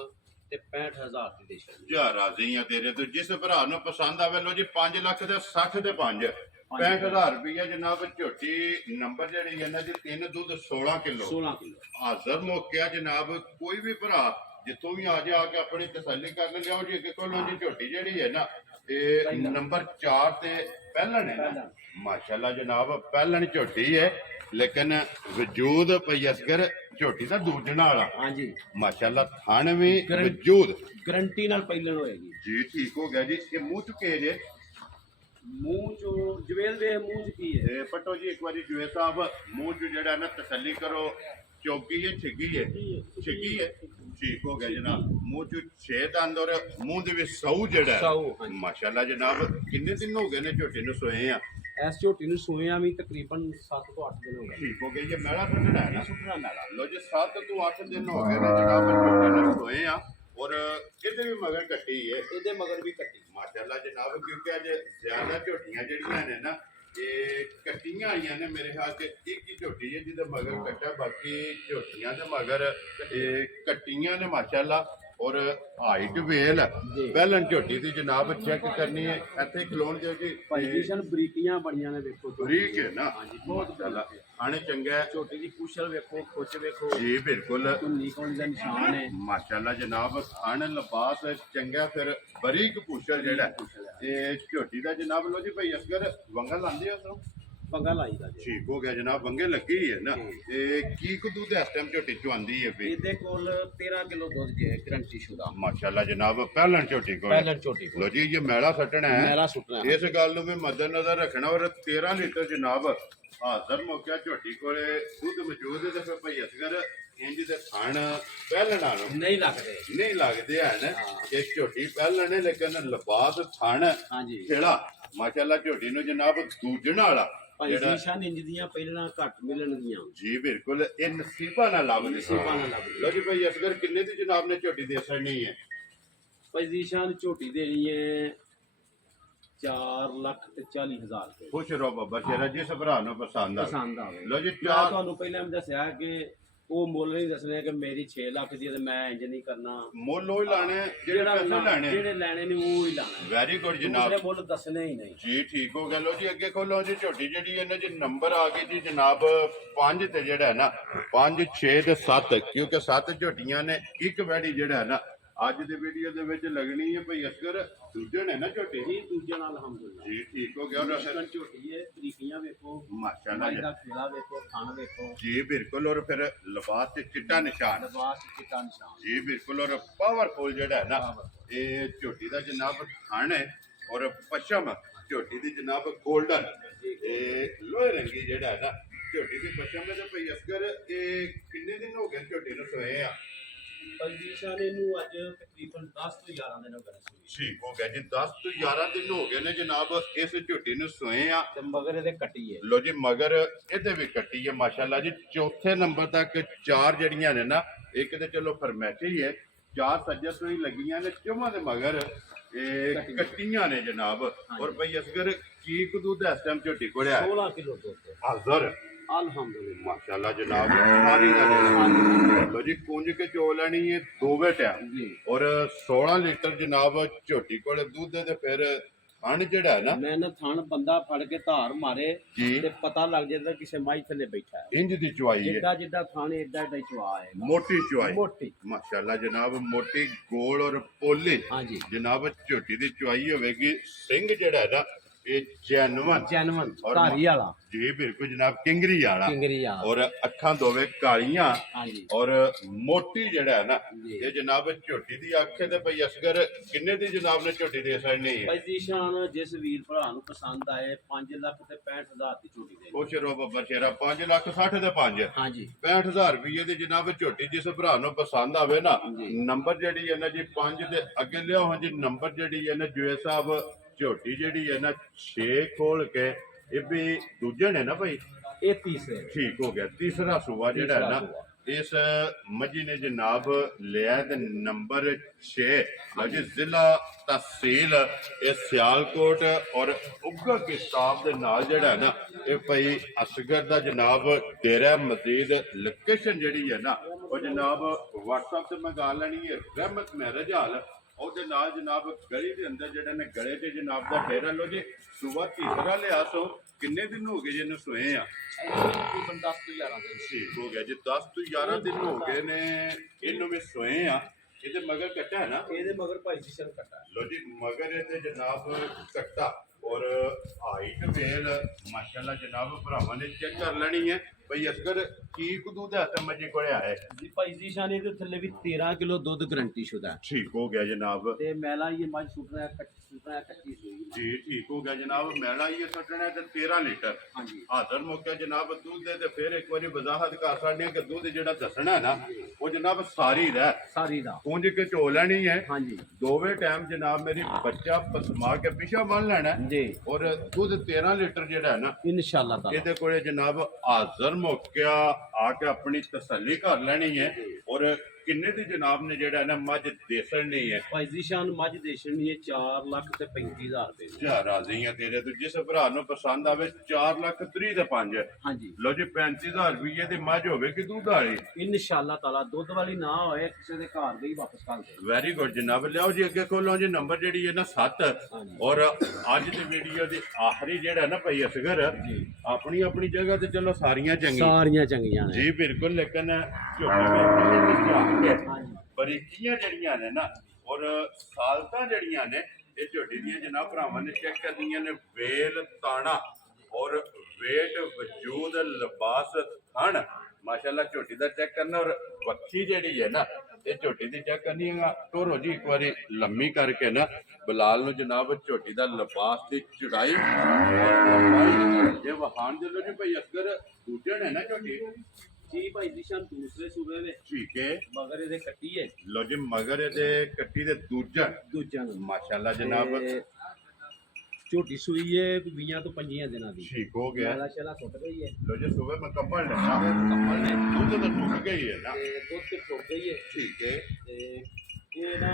ਤੇ 65,000 ਦੀ ਦੇ ਛੱਡੀ। ਜਾ ਰਾਜ਼ੀ ਆ ਤੇਰੇ ਤੋਂ, ਜਿਸ ਭਰਾ ਨੂੰ ਪਸੰਦ ਆਵੇ। ਲੋ ਜੀ 5 ਲੱਖ ਦੇ 60 ਤੇ 5 65,000 ਰੁਪਇਆ ਜਨਾਬ। ਝੋਟੀ ਨੰਬਰ ਜਿਹੜੀ ਹੈ ਨਾ ਜੀ 3 ਦੁੱਧ 16 ਕਿਲੋ 16 ਕਿਲੋ ਹਾਜ਼ਰ ਮੌਕਿਆ ਜਨਾਬ। ਕੋਈ ਵੀ ਭਰਾ ਜਿੱਥੋਂ ਵੀ ਆ ਜਾ ਕੇ ਆਪਣੀ ਤਸੱਲੀ ਕਰ ਲਿਆਓ ਜੀ। ਅੱਗੇ ਕੋਲੋਂ ਜੀ ਝੋਟੀ ਜਿਹੜੀ ਹੈ ਨਾ, ਇਹ ਨੰਬਰ 4 ਤੇ ਪਹਿਲਣ ਹੈ ਨਾ ਮਾਸ਼ਾਅੱਲਾ ਜਨਾਬ। ਪਹਿਲਣ ਝੋਟੀ ਹੈ ਲੇਕਿਨ ਵਜੂਦ ਭਈ ਅਸਗਰ ਝੋਟੀ ਦਾ ਦੂਜਣਾ ਵਾਲਾ ਹਾਂਜੀ ਮਾਸ਼ਾਅੱਲਾ। ਥਣ ਵੀ ਵਜੂਦ ਗਰੰਟੀ ਨਾਲ ਪਹਿਲਣ ਹੋਏਗੀ ਜੀ। ਠੀਕ ਹੋ ਗਿਆ ਜੀ। ਇਹ ਮੂੰਹ ਚੁੱਕੇ ਜੇ ਮੂੰਹ ਚੋਂ ਜਵੇਲ ਦੇ ਮੂੰਹ ਚ ਕੀ ਹੈ? ਇਹ ਪਟੋ ਜੀ ਇੱਕ ਵਾਰੀ ਜੁਏ ਸਾਹਿਬ ਮੂੰਹ ਚ ਜਿਹੜਾ ਨਾ ਤਸੱਲੀ ਕਰੋ। ਚੌਕੀ ਹੈ ਛਿੱਗੀ ਹੈ? ਛਿੱਗੀ ਹੈ। ਠੀਕ ਹੋ ਗਿਆ ਜਨਾਬ। ਮੂੰਹ ਚ 6 ਦੰਦ ਔਰ ਮੂੰਹ ਦੇ ਵਿੱਚ ਸੌ ਜਿਹੜਾ ਹੈ। ਸੌ, ਹਾਂਜੀ। ਮਾਸ਼ਾਅੱਲਾ ਜਨਾਬ। ਕਿੰਨੇ ਦਿਨ ਹੋ ਗਏ ਨੇ ਝੋਟੀ ਨੂੰ ਸੋਏ ਆ? ਇਸ ਝੋਟੀ ਨੂੰ ਸੋਇਆ ਵੀ ਤਕਰੀਬਨ 7 ਤੋਂ 8 ਦਿਨ ਹੋ ਗਏ। ਠੀਕ ਹੋ ਗਿਆ। ਇਹ ਮੈਲਾ ਸੁੱਟਣਾ ਹੈ ਨਾ? ਸੁੱਟਣਾ ਮੈਲਾ। ਲੋ ਜੀ 7 ਤੋਂ 8 ਦਿਨ ਹੋ ਗਏ ਨੇ ਜਨਾਬ ਝੋਟੀ ਨੂੰ ਸੋਏ ਆ। ਔਰ ਇਹਦੇ ਵੀ ਮਗਰ ਕੱਟੀ ਹੈ ਇਹਦੇ ਮਗਰ ਵੀ ਕੱਟੀ ਮਾਸ਼ਾਅੱਲਾ ਜਨਾਬ। ਕਿਉਂਕਿ ਅੱਜ ਜ਼ਿਆਦਾ ਝੋਟੀਆਂ ਜਿਹੜੀਆਂ ਨੇ ਨਾ, ਇਹ ਕੱਟੀਆਂ ਆਈਆਂ ਨੇ ਮੇਰੇ ਖਿਆਲ ਚ ਇੱਕ ਹੀ ਝੋਟੀ ਹੈ ਜਿਹਦੇ ਮਗਰ ਕੱਟਾ। ਬਾਕੀ ਝੋਟੀਆਂ ਦੇ ਮਗਰ ਇਹ ਕੱਟੀਆਂ ਨੇ ਮਾਸ਼ਾਅੱਲਾ। ਔਰ ਹਾਈਟ ਵੇਲ ਜੀ। ਪਹਿਲਾਂ ਝੋਟੀ ਦੀ ਜਨਾਬ ਚੈੱਕ ਕਰਨੀ ਹੈ। ਇੱਥੇ ਖਲੋਣ ਦਿਓ ਜੀ। ਪੋਜੀਸ਼ਨ ਬਰੀਕੀਆਂ ਬੜੀਆਂ ਨੇ ਵੇਖੋ ਬਰੀਕ ਹੈ ਨਾ ਹਾਂਜੀ ਬਹੁਤ ਮਾਸ਼ਾਅੱਲਾ। ਖਾਣੇ ਚੰਗਾ ਹੈ ਝੋਟੀ ਦੀ ਕੁਸ਼ਲ ਵੇਖੋ, ਖੁੱਚ ਵੇਖੋ, ਜੀ ਬਿਲਕੁਲ ਧੁੰਨੀ ਕੋਲ ਦਾ ਨਿਸ਼ਾਨ ਹੈ ਮਾਸ਼ਾਅੱਲਾ ਜਨਾਬ। ਖਾਣ ਲਿਬਾਸ ਚੰਗਾ ਫਿਰ ਬਰੀਕ ਪੂਛਲ ਜਿਹੜਾ ਇਹ ਝੋਟੀ ਦਾ ਜਨਾਬ। ਲੋ ਜੀ ਭਾਈ ਅਸਗਰ ਵੰਗਾ ਲਾਉਂਦੇ ਹੋ? ਪੰਗਾ ਲਾਈਦਾ ਜੀ। ਠੀਕ ਹੋ ਗਿਆ ਜਨਾਬ। ਵੰਗੇ ਲੱਗੀ ਹੈ ਨਾ। ਇਹ ਕੀ ਕੁ ਦੁੱਧ ਇਸ ਟਾਈਮ ਝੋਟੀ ਚੋਂ ਆਂਦੀ ਹੈ ਵੀ? ਇਹਦੇ ਕੋਲ 13 ਕਿਲੋ ਦੁੱਧ ਜੇ ਗਰੰਟੀ ਸ਼ੁਦਾ। ਮਾਸ਼ਾਅੱਲਾ ਜਨਾਬ। ਪਹਿਲਾਂ ਝੋਟੀ ਕੋਲ ਪਹਿਲਣ ਝੋਟੀ ਕੋਲ ਲੋ ਜੀ ਇਹ ਮੈਲਾ ਸੱਟਣਾ ਹੈ। ਮੈਲਾ ਸੁੱਟਣਾ ਹੈ। ਇਸ ਗੱਲ ਨੂੰ ਵੀ ਮੱਦੇਨਜ਼ਰ ਰੱਖਣਾ। ਔਰ 13 ਲੀਟਰ ਜਨਾਬ ਹਾਜ਼ਰ ਮੌਕਿਆ ਝੋਟੀ ਕੋਲੇ ਦੁੱਧ ਮੌਜੂਦ ਹੈ। ਤੇ ਫਿਰ ਭਾਈ ਅਸਗਰ ਇੰਜ ਦੇ ਥਣ ਪਹਿਲਣ ਨਾਲੋਂ ਨਹੀਂ ਲੱਗਦੇ। ਨਹੀਂ ਲੱਗਦੇ ਹਨ ਕਿ ਝੋਟੀ ਪਹਿਲਣ ਹੈ ਲੇਕਿਨ ਲਿਬਾਸ ਥਣ ਹਾਂਜੀ ਖੇੜਾ ਮਾਸ਼ਾਅੱਲਾ। ਝੋਟੀ ਨੂੰ ਜਨਾਬ ਦੂਜਣ ਵਾਲਾ ਭਾਈ ਜੀਸ਼ਾਨ ਇੰਜ ਦੀਆਂ ਪਹਿਲਾਂ ਘੱਟ ਮਿਲਣਗੀਆਂ ਜੀ ਬਿਲਕੁਲ। ਇਹ ਨਸੀਬਾਂ ਨਾਲ ਲੱਭਦੇ ਨਸੀਬਾਂ ਨਾਲ ਲੱਭਦੇ। ਲੋ ਜੀ ਭਾਈ ਅਸਗਰ ਕਿੰਨੇ ਦੀ ਜਨਾਬ ਨੇ ਝੋਟੀ ਦੇ ਸਰਨੀ ਹੈ? ਭਾਈ ਜੀਸ਼ਾਨ ਝੋਟੀ ਦੇਣੀ ਹੈ 4,40,000 ਰੁਪਏ। ਖੁਸ਼ ਰਹੋ ਬਾਬਾ ਤੇਰਾ ਜਿਸ ਭਰਾ ਨੂੰ ਪਸੰਦ ਆ। ਪਸੰਦ ਆਵੇ। ਲੋ ਜੀ ਮੈਂ ਤੁਹਾਨੂੰ ਪਹਿਲਾਂ ਵੀ ਦੱਸਿਆ ਕਿ ਉਹ ਮੁੱਲ ਨਹੀਂ ਦੱਸਣੇ ਕਿ ਮੇਰੀ 6 ਲੱਖ ਦੀ ਹੈ ਤੇ ਮੈਂ ਇੰਜ ਨਹੀਂ ਕਰਨਾ। ਮੁੱਲ ਉਹ ਹੀ ਲਾਣੇ ਜਿਹੜੇ ਪੈਸੇ ਲੈਣੇ, ਜਿਹੜੇ ਲੈਣੇ ਨੇ ਉਹ ਹੀ ਲਾਣਾ। ਵੈਰੀ ਗੁੱਡ ਜਨਾਬ। ਦੂਸਰੇ ਮੁੱਲ ਦੱਸਣੇ ਹੀ ਨਹੀਂ ਜੀ ਠੀਕ ਹੋ ਗਿਆ। ਲੋ ਜੀ ਅੱਗੇ ਖੋਲੋ ਜੀ। ਝੋਟੀ ਜਿਹੜੀ ਇਹਨਾਂ ਚ ਨੰਬਰ ਆ ਗਏ ਜੀ ਜਨਾਬ 5 ਤੇ ਜਿਹੜਾ ਹੈ ਨਾ 5 6 ਤੇ 7, ਕਿਉਂਕਿ 7 ਝੋਟੀਆਂ ਨੇ, ਇੱਕ ਵੈੜੀ ਜਿਹੜਾ ਹੈ ਨਾ ਅੱਜ ਦੇ ਵੀਡੀਓ ਦੇ ਵਿੱਚ ਲੱਗਣੀ ਹੈ ਭਈ ਅਸਕਰ ਦੂਜੇ ਨੇ ਨਾ ਝੋਟੀ ਜੀ, ਦੂਜੇ ਨਾਲ ਅਲਹਮਦੁਲਿਲਾ ਜੀ ਠੀਕ ਹੋ ਗਿਆ। ਔਰ ਝੋਟੀ ਹੈ, ਤਰੀਕੀਆਂ ਵੇਖੋ, ਮਾਸ਼ਾਅੱਲਾ ਦਾ ਖੇਲਾ ਵੇਖੋ, ਥਣ ਵੇਖੋ ਜੀ ਬਿਲਕੁਲ। ਔਰ ਫਿਰ ਲਿਬਾਸ ਤੇ ਚਿੱਟਾ ਨਿਸ਼ਾਨ ਲਿਬਾਸ ਚਿੱਟਾ ਨਿਸ਼ਾਨ ਜੀ ਬਿਲਕੁਲ। ਔਰ ਪਾਵਰਫੁਲ ਜਿਹੜਾ ਹੈ ਨਾ ਇਹ ਝੋਟੀ ਦਾ ਜਨਾਬ ਥਣ ਹੈ। ਔਰ ਪਸ਼ਮ ਝੋਟੀ ਦੀ ਜਨਾਬ ਗੋਲਡਨ, ਇਹ ਲੋਹੇ ਰੰਗੀ ਜਿਹੜਾ ਹੈ ਨਾ ਝੋਟੀ ਦੀ ਪਸ਼ਮ ਹੈ। ਤੇ ਭਈ ਅਸਕਰ ਇਹ ਕਿੰਨੇ ਦਿਨ ਹੋ ਗਏ ਝੋਟੀ ਨੂੰ ਸੋਏ ਆ? ਪਲਜੀਸ਼ਾਨ ਨੂੰ ਅੱਜ ਤਕਰੀਬਨ 10 ਤੋਂ 11 ਦਿਨ ਹੋ ਗਏ ਨੇ। ਠੀਕ ਹੋ ਗਿਆ ਜੀ। 10 ਤੋਂ 11 ਦਿਨ ਹੋ ਗਏ ਨੇ ਜਨਾਬ ਇਸ ਝੋਟੀ ਨੂੰ ਸੋਏ ਆ। ਤੇ ਮਗਰ ਇਹਦੇ ਕੱਟੀ ਹੈ। ਲੋ ਜੀ ਮਗਰ ਇਹਦੇ ਵੀ ਕੱਟੀ ਹੈ ਮਾਸ਼ਾਅੱਲਾ ਜੀ। ਚੌਥੇ ਨੰਬਰ ਤੱਕ 4 ਜਿਹੜੀਆਂ ਨੇ ਨਾ, ਇੱਕ ਤੇ ਚਲੋ ਫਰਮੈਸ਼ੀ ਹੈ, 4 ਸੱਜਰ ਤੋਂ ਹੀ ਲੱਗੀਆਂ ਨੇ, ਚੌਵਾਂ ਦੇ ਮਗਰ ਇਹ ਕੱਟੀਆਂ ਨੇ ਜਨਾਬ। ਔਰ ਭਈ ਅਸਗਰ ਕੀ ਦੁੱਧ ਇਸ ਟਾਈਮ ਝੋਟੀ ਕੋਲ ਆ? 16 ਕਿਲੋ ਦੁੱਧ ਹਾਜ਼ਰ ਅਲਹਮਦੁਲਿਲਾ ਮਾਸ਼ਾਅੱਲਾ ਜਨਾਬ। ਸਾਰੀ ਦਾ ਲੋ ਜੀ ਕੁੰਜ ਕੇ ਚੋ ਲੈਣੀ ਹੈ ਦੋਵੇਂ ਟਾਈਮ ਜੀ। ਔਰ 16 ਲੀਟਰ ਜਨਾਬ ਝੋਟੀ ਕੋਲ ਦੁੱਧ ਹੈ। ਤੇ ਫਿਰ ਥਣ ਜਿਹੜਾ ਹੈ ਨਾ ਮੈਂ ਨਾ ਥਣ ਬੰਦਾ ਫੜ ਕੇ ਧਾਰ ਮਾਰੇ ਜੀ ਤੇ ਪਤਾ ਲੱਗ ਜਾਂਦਾ ਕਿਸੇ ਮਾਈ ਥੱਲੇ ਬੈਠਾ ਹੈ। ਇੰਜ ਦੀ ਚੁਆਈ ਹੈ, ਜਿੱਡਾ ਜਿੱਡਾ ਥਣ ਏਡਾ ਏਡਾ ਚਵਾ ਹੈ, ਮੋਟੀ ਚੁਆਈ ਮੋਟੀ ਮਾਸ਼ਾਅੱਲਾ ਜਨਾਬ। ਮੋਟੀ ਗੋਲ ਔਰ ਪੋਲੀ ਹਾਂਜੀ ਜਨਾਬ ਝੋਟੀ ਦੀ ਚੁਆਈ ਹੋਵੇਗੀ। ਸਿੰਘ ਜਿਹੜਾ ਹੈ ਨਾ ਇਹ ਜੈਨੂਅਨ ਜੈਨੂਅਨ ਔਰ ਧਾਰੀ ਵਾਲਾ ਜੀ ਬਿਲਕੁਲ ਜਨਾਬ, ਕਿੰਗਰੀ ਵਾਲਾ। ਕਿੰਗਰੀ ਵਾਲਾ ਔਰ ਅੱਖਾਂ ਦੋਵੇਂ ਕਾਲੀਆਂ ਹਾਂਜੀ ਔਰ ਮੋਟੀ ਜਿਹੜਾ ਹੈ ਨਾ ਜੀ। ਇਹ ਜਨਾਬ ਝੋਟੀ ਦੀ ਅੱਖ ਤੇ ਭਈ ਅਸਗਰ ਕਿੰਨੇ ਦੀ ਜਨਾਬ ਨੇ ਝੋਟੀ ਦੇ ਸਕਣੀ ਹੈ? ਪਲਜੀਸ਼ਾਨ ਜਿਸ ਵੀਰ ਭਰਾ ਨੂੰ ਪਸੰਦ ਆਏ 5 ਲੱਖ ਤੇ 65,000 ਦੀ ਝੋਟੀ ਦੇ। ਖੁਸ਼ ਰਹੋ ਬੱਬਰ ਸ਼ੇਰਾ। 5 ਲੱਖ 60 ਤੇ 5 ਹਾਂਜੀ 65,000 ਰੁਪਏ ਦੀ ਜਨਾਬ ਝੋਟੀ ਜਿਸ ਭਰਾ ਨੂੰ ਪਸੰਦ ਆਵੇ ਨਾ, ਜੀ। ਨੰਬਰ ਜਿਹੜੀ ਹੈ ਨਾ ਜੀ 5 ਦੇ ਅੱਗੇ ਲਿਆਓ ਹਾਂ ਜੀ। ਨੰਬਰ ਜਿਹੜੀ ਹੈ ਨਾ ਜੁਏ ਸਾਹਿਬ ਝੋਟੀ ਜਿਹੜੀ ਹੈ ਨਾ 6 ਖੋਲ ਕੇ ਇਹ ਵੀ ਦੂਜੇ ਨੇ ਨਾ ਭਾਈ? ਇਹ ਤੀਸਰੇ ਠੀਕ ਹੋ ਗਿਆ। ਤੀਸਰਾ ਸੂਆ ਜਿਹੜਾ ਹੈ ਨਾ ਇਸ ਮੱਝੀ ਨੇ ਜਨਾਬ ਲਿਆ ਤੇ ਨੰਬਰ 6 ਜੀ। ਜ਼ਿਲ੍ਹਾ ਤਹਿਸੀਲ ਇਹ ਸਿਆਲਕੋਟ ਔਰ ਉੱਗਾ ਕਿਤਾਬ ਦੇ ਨਾਲ ਜਿਹੜਾ ਹੈ ਨਾ ਇਹ ਭਾਈ ਅਸਗਰ ਦਾ ਜਨਾਬ ਡੇਰਾ ਮਸਜਿਦ। ਲੋਕੇਸ਼ਨ ਜਿਹੜੀ ਹੈ ਨਾ ਉਹ ਜਨਾਬ WhatsApp ਤੇ ਮੰਗਾ ਲੈਣੀ ਹੈ। ਰਹਿਮਤ ਮੈਰਿਜ ਹਾਲ ਉਹਦੇ ਨਾਲ ਜਨਾਬ ਗਲੀ ਦੇ ਅੰਦਰ ਜਿਹੜੇ ਨੇ ਗਲੇ ਤੇ ਜਨਾਬ ਦਾ ਡੇਰਾ। ਲੋ ਜੀ ਸੂਆ ਤੀਸਰਾ ਲਿਆ। ਸੋ ਕਿੰਨੇ ਦਿਨ ਹੋ ਗਏ ਜਿਹਨੂੰ ਸੋਏ ਆ? ਤਕਰੀਬਨ 10 ਤੋਂ 11 ਦਿਨ ਠੀਕ ਹੋ ਗਿਆ ਜੀ। 10 ਤੋਂ 11 ਦਿਨ ਹੋ ਗਏ ਨੇ ਇਹਨੂੰ ਵੀ ਸੋਏ ਆ। ਇਹਦੇ ਮਗਰ ਕੱਟਾ ਹੈ ਨਾ? ਇਹਦੇ ਮਗਰ ਭਾਈ ਜੀ ਸਰ ਕੱਟਾ ਲੋ ਜੀ ਮਗਰ ਇਹਦੇ ਜਨਾਬ ਕੱਟਾ ਔਰ ਹਾਈਟ ਵੇਲ ਮਾਸ਼ਾਅੱਲਾ ਜਨਾਬ ਭਰਾਵਾਂ ਨੇ ਚੈੱਕ ਕਰ ਲੈਣੀ ਹੈ। ਭਈ ਅਸਗਰ ਕੀ ਦੁੱਧ ਹੈ ਤੇ ਮੱਝੀ ਕੋਲੇ ਆਏ ਜੀ। ਭਾਈ ਜੀ ਸ਼ਾਨ ਇਹਦੇ ਥੱਲੇ ਵੀ 13 ਕਿਲੋ ਦੁੱਧ ਗਰੰਟੀ ਸ਼ੁਦਾ ਹੈ। ਠੀਕ ਹੋ ਗਿਆ ਜਨਾਬ ਤੇ ਮੈਲਾ ਇਹ ਮੱਝ ਸੁੱਟਣਾ ਕੱਚੀ ਸੂਈ ਹੈ। ਜੀ ਠੀਕ ਹੋ ਗਿਆ ਜਨਾਬ। ਮੈਲਾ ਇਹ ਸੱਟਣਾ ਤੇ 13 ਲੀਟਰ ਹਾਂਜੀ ਹਾਜ਼ਰ ਮੌਕੇ ਜਨਾਬ ਦੁੱਧ ਦੇ। ਤੇ ਫਿਰ ਇੱਕ ਵਾਰੀ ਵਜ਼ਾਹਤ ਕਰ ਸਕਦੇ ਹਾਂ ਕਿ ਦੁੱਧ ਜਿਹੜਾ ਦੱਸਣਾ ਹੈ ਨਾ ਉਹ ਜਨਾਬ ਸਾਰੀ ਦਾ ਸਾਰੀ ਦਾ ਪੁੰਜ ਕੇ ਝੋ ਲੈਣੀ ਹੈ। ਹਾਂਜੀ ਦੋਵੇਂ ਟਾਈਮ ਜਨਾਬ ਮੇਰੀ ਬੱਚਾ ਪਸਮਾ ਕੇ ਪਿਛਾ ਬੰਨ ਲੈਣਾ ਹੈ। ਜੀ ਔਰ ਦੁੱਧ 13 ਲੀਟਰ ਜਿਹੜਾ ਹੈ ਨਾ ਇਨਸ਼ਾਅੱਲਾ ਤਾਲਾ ਇਹਦੇ ਕੋਲੇ ਜਨਾਬ ਹਾਜ਼ਰ ਮੌਕਿਆ ਆ ਕੇ ਆਪਣੀ ਤਸੱਲੀ ਕਰ ਲੈਣੀ ਹੈ। ਔਰ ਕਿੰਨੇ ਦੀ ਜਨਾਬ ਨੇ ਜਿਹੜਾ ਨਾ ਮੱਝ ਦੇਸਣ ਨਹੀਂ ਹੈ? ਭਾਈ ਜੀ ਸ਼ਾਨ ਮੱਝ ਦੇਸ਼ਣੀ ਹੈ 4 ਲੱਖ ਤੇ 35,000 ਰੁਪਏ ਦੀ। ਜਾ ਰਾਜ਼ੀ ਆ ਤੇਰੇ ਤੋਂ। ਜਿਸ ਭਰਾ ਨੂੰ ਪਸੰਦ ਆਵੇ 4 ਲੱਖ 30 ਤੇ 5 ਹਾਂਜੀ ਲੋ ਜੀ 35,000 ਰੁਪਏ ਦੀ ਮੱਝ ਹੋਵੇ ਕਿ ਦੁੱਧ ਵਾਲੀ? ਇਨਸ਼ਾਅੱਲਾ ਤਾਲਾ ਦੁੱਧ ਵਾਲੀ ਨਾ ਹੋਏ ਕਿਸੇ ਦੇ ਘਰ ਦੇ ਹੀ ਵਾਪਸ ਕਰ ਦੇ। ਵੈਰੀ ਗੁੱਡ ਜਨਾਬ। ਲਿਆਓ ਜੀ ਅੱਗੇ ਖੋਲੋ ਜੀ। ਨੰਬਰ ਜਿਹੜੀ ਹੈ ਨਾ 7 ਹਾਂਜੀ ਔਰ ਅੱਜ ਦੀ ਵੀਡੀਓ ਦੀ ਆਖਰੀ ਜਿਹੜਾ ਨਾ ਭਾਈ ਅਸਗਰ ਜੀ ਆਪਣੀ ਆਪਣੀ ਜਗ੍ਹਾ ਤੇ ਚਲੋ ਸਾਰੀਆਂ ਚੰਗੀਆਂ ਸਾਰੀਆਂ ਚੰਗੀਆਂ ਨੇ ਜੀ ਬਿਲਕੁਲ। ਲੇਕਿਨ ਹਾਂਜੀ ਬਰੀਕੀਆਂ ਜਿਹੜੀਆਂ ਨੇ ਨਾ ਔਰ ਸਾਲਤਾਂ ਜਿਹੜੀਆਂ ਨੇ ਇਹ ਝੋਟੀ ਦੀਆਂ ਜਨਾਬ ਭਰਾਵਾਂ ਨੇ ਚੈੱਕ ਕਰਨੀਆਂ ਨੇ। ਵੇਲ ਤਾਣਾ ਔਰ ਵੇਟ ਵਜੂਦ ਲਿਬਾਸ ਥਣ ਮਾਸ਼ਾਅੱਲਾ ਝੋਟੀ ਦਾ ਚੈੱਕ ਕਰਨਾ। ਔਰ ਵੱਖੀ ਜਿਹੜੀ ਹੈ ਨਾ ਇਹ ਝੋਟੀ ਦੀ ਚੈੱਕ ਕਰਨੀ ਹੈ। ਤੋਰੋ ਜੀ ਇੱਕ ਵਾਰੀ ਲੰਮੀ ਕਰਕੇ ਨਾ ਬਲਾਲ ਨੂੰ ਜਨਾਬ ਝੋਟੀ ਦਾ ਲਿਬਾਸ ਦੀ ਚੜਾਈ ਇਹ ਵਹਾਨ ਦੇ ਲੋ ਜੀ ਭਾਈ ਅਸਗਰ ਦੂਜੇ ਨੇ ਨਾ ਝੋਟੀ? ਜੀ ਭਾਈ ਜੀ ਸ਼ਾਨ ਦੂਸਰੇ ਸੂਬੇ ਵਿੱਚ ਠੀਕ ਹੈ। ਮਗਰ ਇਹਦੇ ਕੱਟੀ ਹੈ। ਲੋ ਜੀ ਮਗਰ ਇਹਦੇ ਕੱਟੀ ਦੇ ਦੂਜਾ ਦੂਜਾ ਨੂੰ ਮਾਸ਼ਾਅੱਲਾ ਜਨਾਬ ਤੇ ਝੋਟੀ ਸੂਈ ਹੈ 20 ਤੋਂ 25 ਦਿਨਾਂ ਦੀ। ਠੀਕ ਹੋ ਗਿਆ। ਮੈਲਾ ਸ਼ੈਲਾ ਸੁੱਟ ਗਈ ਹੈ ਲੋ ਜੀ ਸੁਬਹ ਮੈਂ ਕੰਬਲ ਲੈਣਾ ਕੰਬਲ ਨੇ ਦੁੱਧ ਤਾਂ ਟੁੱਟ ਗਈ ਹੈ ਨਾ? ਤੇ ਦੁੱਧ ਤੇ ਠੋਕ ਗਈ ਹੈ। ਠੀਕ ਹੈ ਤੇ ਇਹ ਨਾ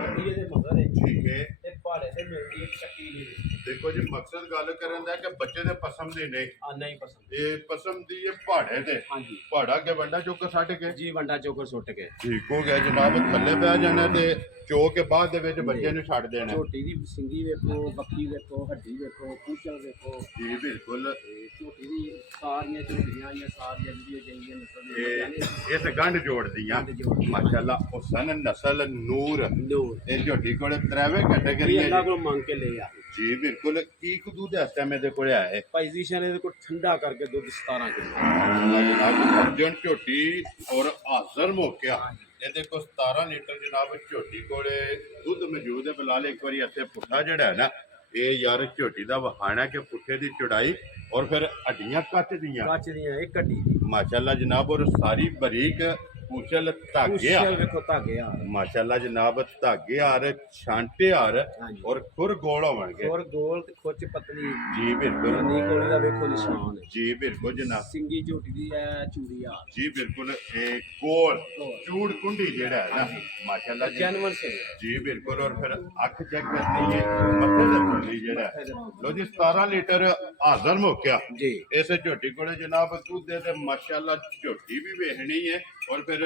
ਕੱਟੀ ਇਹਦੇ ਮਗਰ ਹੈ ਠੀਕ ਹੈ। ਤੇ ਪਹਾੜੇ ਤੇ ਮਿਲਦੀ ਹੈ ਕੱਟੀ ਨਹੀਂ ਦੇਖੋ ਜੀ ਮਕਸਦ ਗੱਲ ਕਰਨ ਦਾ ਕਿ ਬੱਚੇ ਦੇ ਪਸੰਦ ਦੀ ਨਹੀਂ, ਆ ਨਹੀਂ ਪਸੰਦ ਇਹ ਪਸੰਦ ਦੀ ਇਹ ਪਹਾੜੇ ਤੇ ਹਾਂਜੀ ਪਹਾੜਾ ਕੇ ਵੰਡਾ ਚੁੱਕ ਛੱਡ ਕੇ ਜੀ ਵੰਡਾ ਚੋਕਰ ਸੁੱਟ ਕੇ ਠੀਕ ਹੋ ਗਿਆ ਜਨਾਬ। ਥੱਲੇ ਬਹਿ ਜਾਣਾ ਤੇ ਚੋ ਕੇ ਬਾਅਦ ਦੇ ਵਿੱਚ ਬੱਚੇ ਨੂੰ ਛੱਡ ਦੇਣਾ। ਝੋਟੀ ਦੀ ਸਿੰਗੀ ਵੇਖੋ, ਬੱਕੀ ਵੇਖੋ, ਹੱਡੀ ਵੇਖੋ, ਪੂਛਲ ਵੇਖੋ, ਜੀ ਬਿਲਕੁਲ। ਤੇ ਝੋਟੀ ਦੀ ਸਾਰੀਆਂ ਝੋਟੀਆਂ ਆਈਆਂ ਸਾਰੀਆਂ ਜਿਹੜੀਆਂ ਜਾਈਆਂ ਨਸਲ ਇਹ ਇਸ ਗੰਢ ਜੋੜਦੀਆਂ ਮਾਸ਼ਾਅੱਲਾ। ਹੁਸਨ ਨਸਲ ਨੂਰ ਲੋਰ ਇਹ ਝੋਟੀ ਕੋਲੇ ਤਰੇਵੇਂ ਇਹ ਕੈਟਾਗਰੀਆਂ ਅੱਲਾ ਕੋਲ ਮੰਗ ਕੇ ਲੈ ਆ ਜੀ ਬਿਲਕੁਲ। ਕੀ ਕੁ ਇਸ ਟਾਈਮ ਇਹਦੇ ਕੋਲੇ ਆਏ ਪੋਜੀਸ਼ਨ ਇਹਦੇ ਕੋਲ ਠੰਡਾ ਕਰਕੇ ਦੁੱਧ 17 ਕਿਲੋ ਜਨਾਬ। ਅਰਜਨ ਝੋਟੀ ਔਰ ਹਾਜ਼ਰ ਮੋਕਿਆ ਇਹਦੇ ਕੋਲ 17 ਲੀਟਰ ਜਨਾਬ ਝੋਟੀ ਕੋਲੇ ਦੁੱਧ ਮੌਜੂਦ ਹੈ। ਬਿਲਾਲ ਇੱਕ ਵਾਰੀ ਇੱਥੇ ਪੁੱਠਾ ਜਿਹੜਾ ਹੈ ਨਾ ਇਹ ਯਾਰ ਝੋਟੀ ਦਾ ਵਹਾਣਾ ਕਿ ਪੁੱਠੇ ਦੀ ਚੜਾਈ ਔਰ ਫਿਰ ਹੱਡੀਆਂ ਕੱਚ ਦੀਆਂ ਕੱਚ ਦੀਆਂ ਇੱਕ ਹੱਡੀ ਦੀ ਮਾਸ਼ਾਅੱਲਾ ਜਨਾਬ। ਔਰ ਸਾਰੀ ਬਰੀਕ ਕੁਸ਼ਲ ਧਾਗੇ ਆ ਪੂਛਲ ਵੇਖੋ ਧਾਗੇ ਆ ਮਾਸ਼ਾਅੱਲਾ ਜਨਾਬ। ਧਾਗੇ ਹਾਰ ਛਾਂਟੇ ਹਾਰ ਹਾਂਜੀ ਔਰ ਖੁਰ ਗੋਲ ਹੋਣਗੇ ਹੋਰ ਗੋਲ ਤੇ ਖੁੱਚ ਪਤਲੀ ਜੀ ਬਿਲਕੁਲ ਨੀ ਕੋਲੀ ਦਾ ਵੇਖੋ ਨਿਸ਼ਾਨ ਹੈ। ਜੀ ਬਿਲਕੁਲ ਜਨਾਬ। ਸਿੰਗੀ ਝੋਟੀ ਦੀ ਹੈ ਚੂੜੀ ਆ ਜੀ ਬਿਲਕੁਲ। ਇਹ ਕੋਲ ਚੂੜ ਕੁੰਡੀ ਜਿਹੜਾ ਹੈ ਨਾ ਮਾਸ਼ਾਅੱਲਾ ਜੀ ਜਨਵਰ ਸੇ ਜੀ ਬਿਲਕੁਲ। ਔਰ ਫਿਰ ਅੱਖ ਚੈੱਕ ਕਰਨੀ ਹੈ ਮੱਥੇ ਦੇ ਫੁੱਲੀ ਜਿਹੜਾ ਹੈ। ਲੋ ਜੀ 17 ਲੀਟਰ ਹਾਜ਼ਰ ਮੋਕਿਆ ਜੀ ਇਸ ਝੋਟੀ ਕੋਲੇ ਜਨਾਬ ਦੁੱਧ ਦੇ ਤੇ ਮਾਸ਼ਾਅੱਲਾ ਝੋਟੀ ਵੀ ਵੇਖਣੀ ਹੈ ਔਰ ਫਿਰ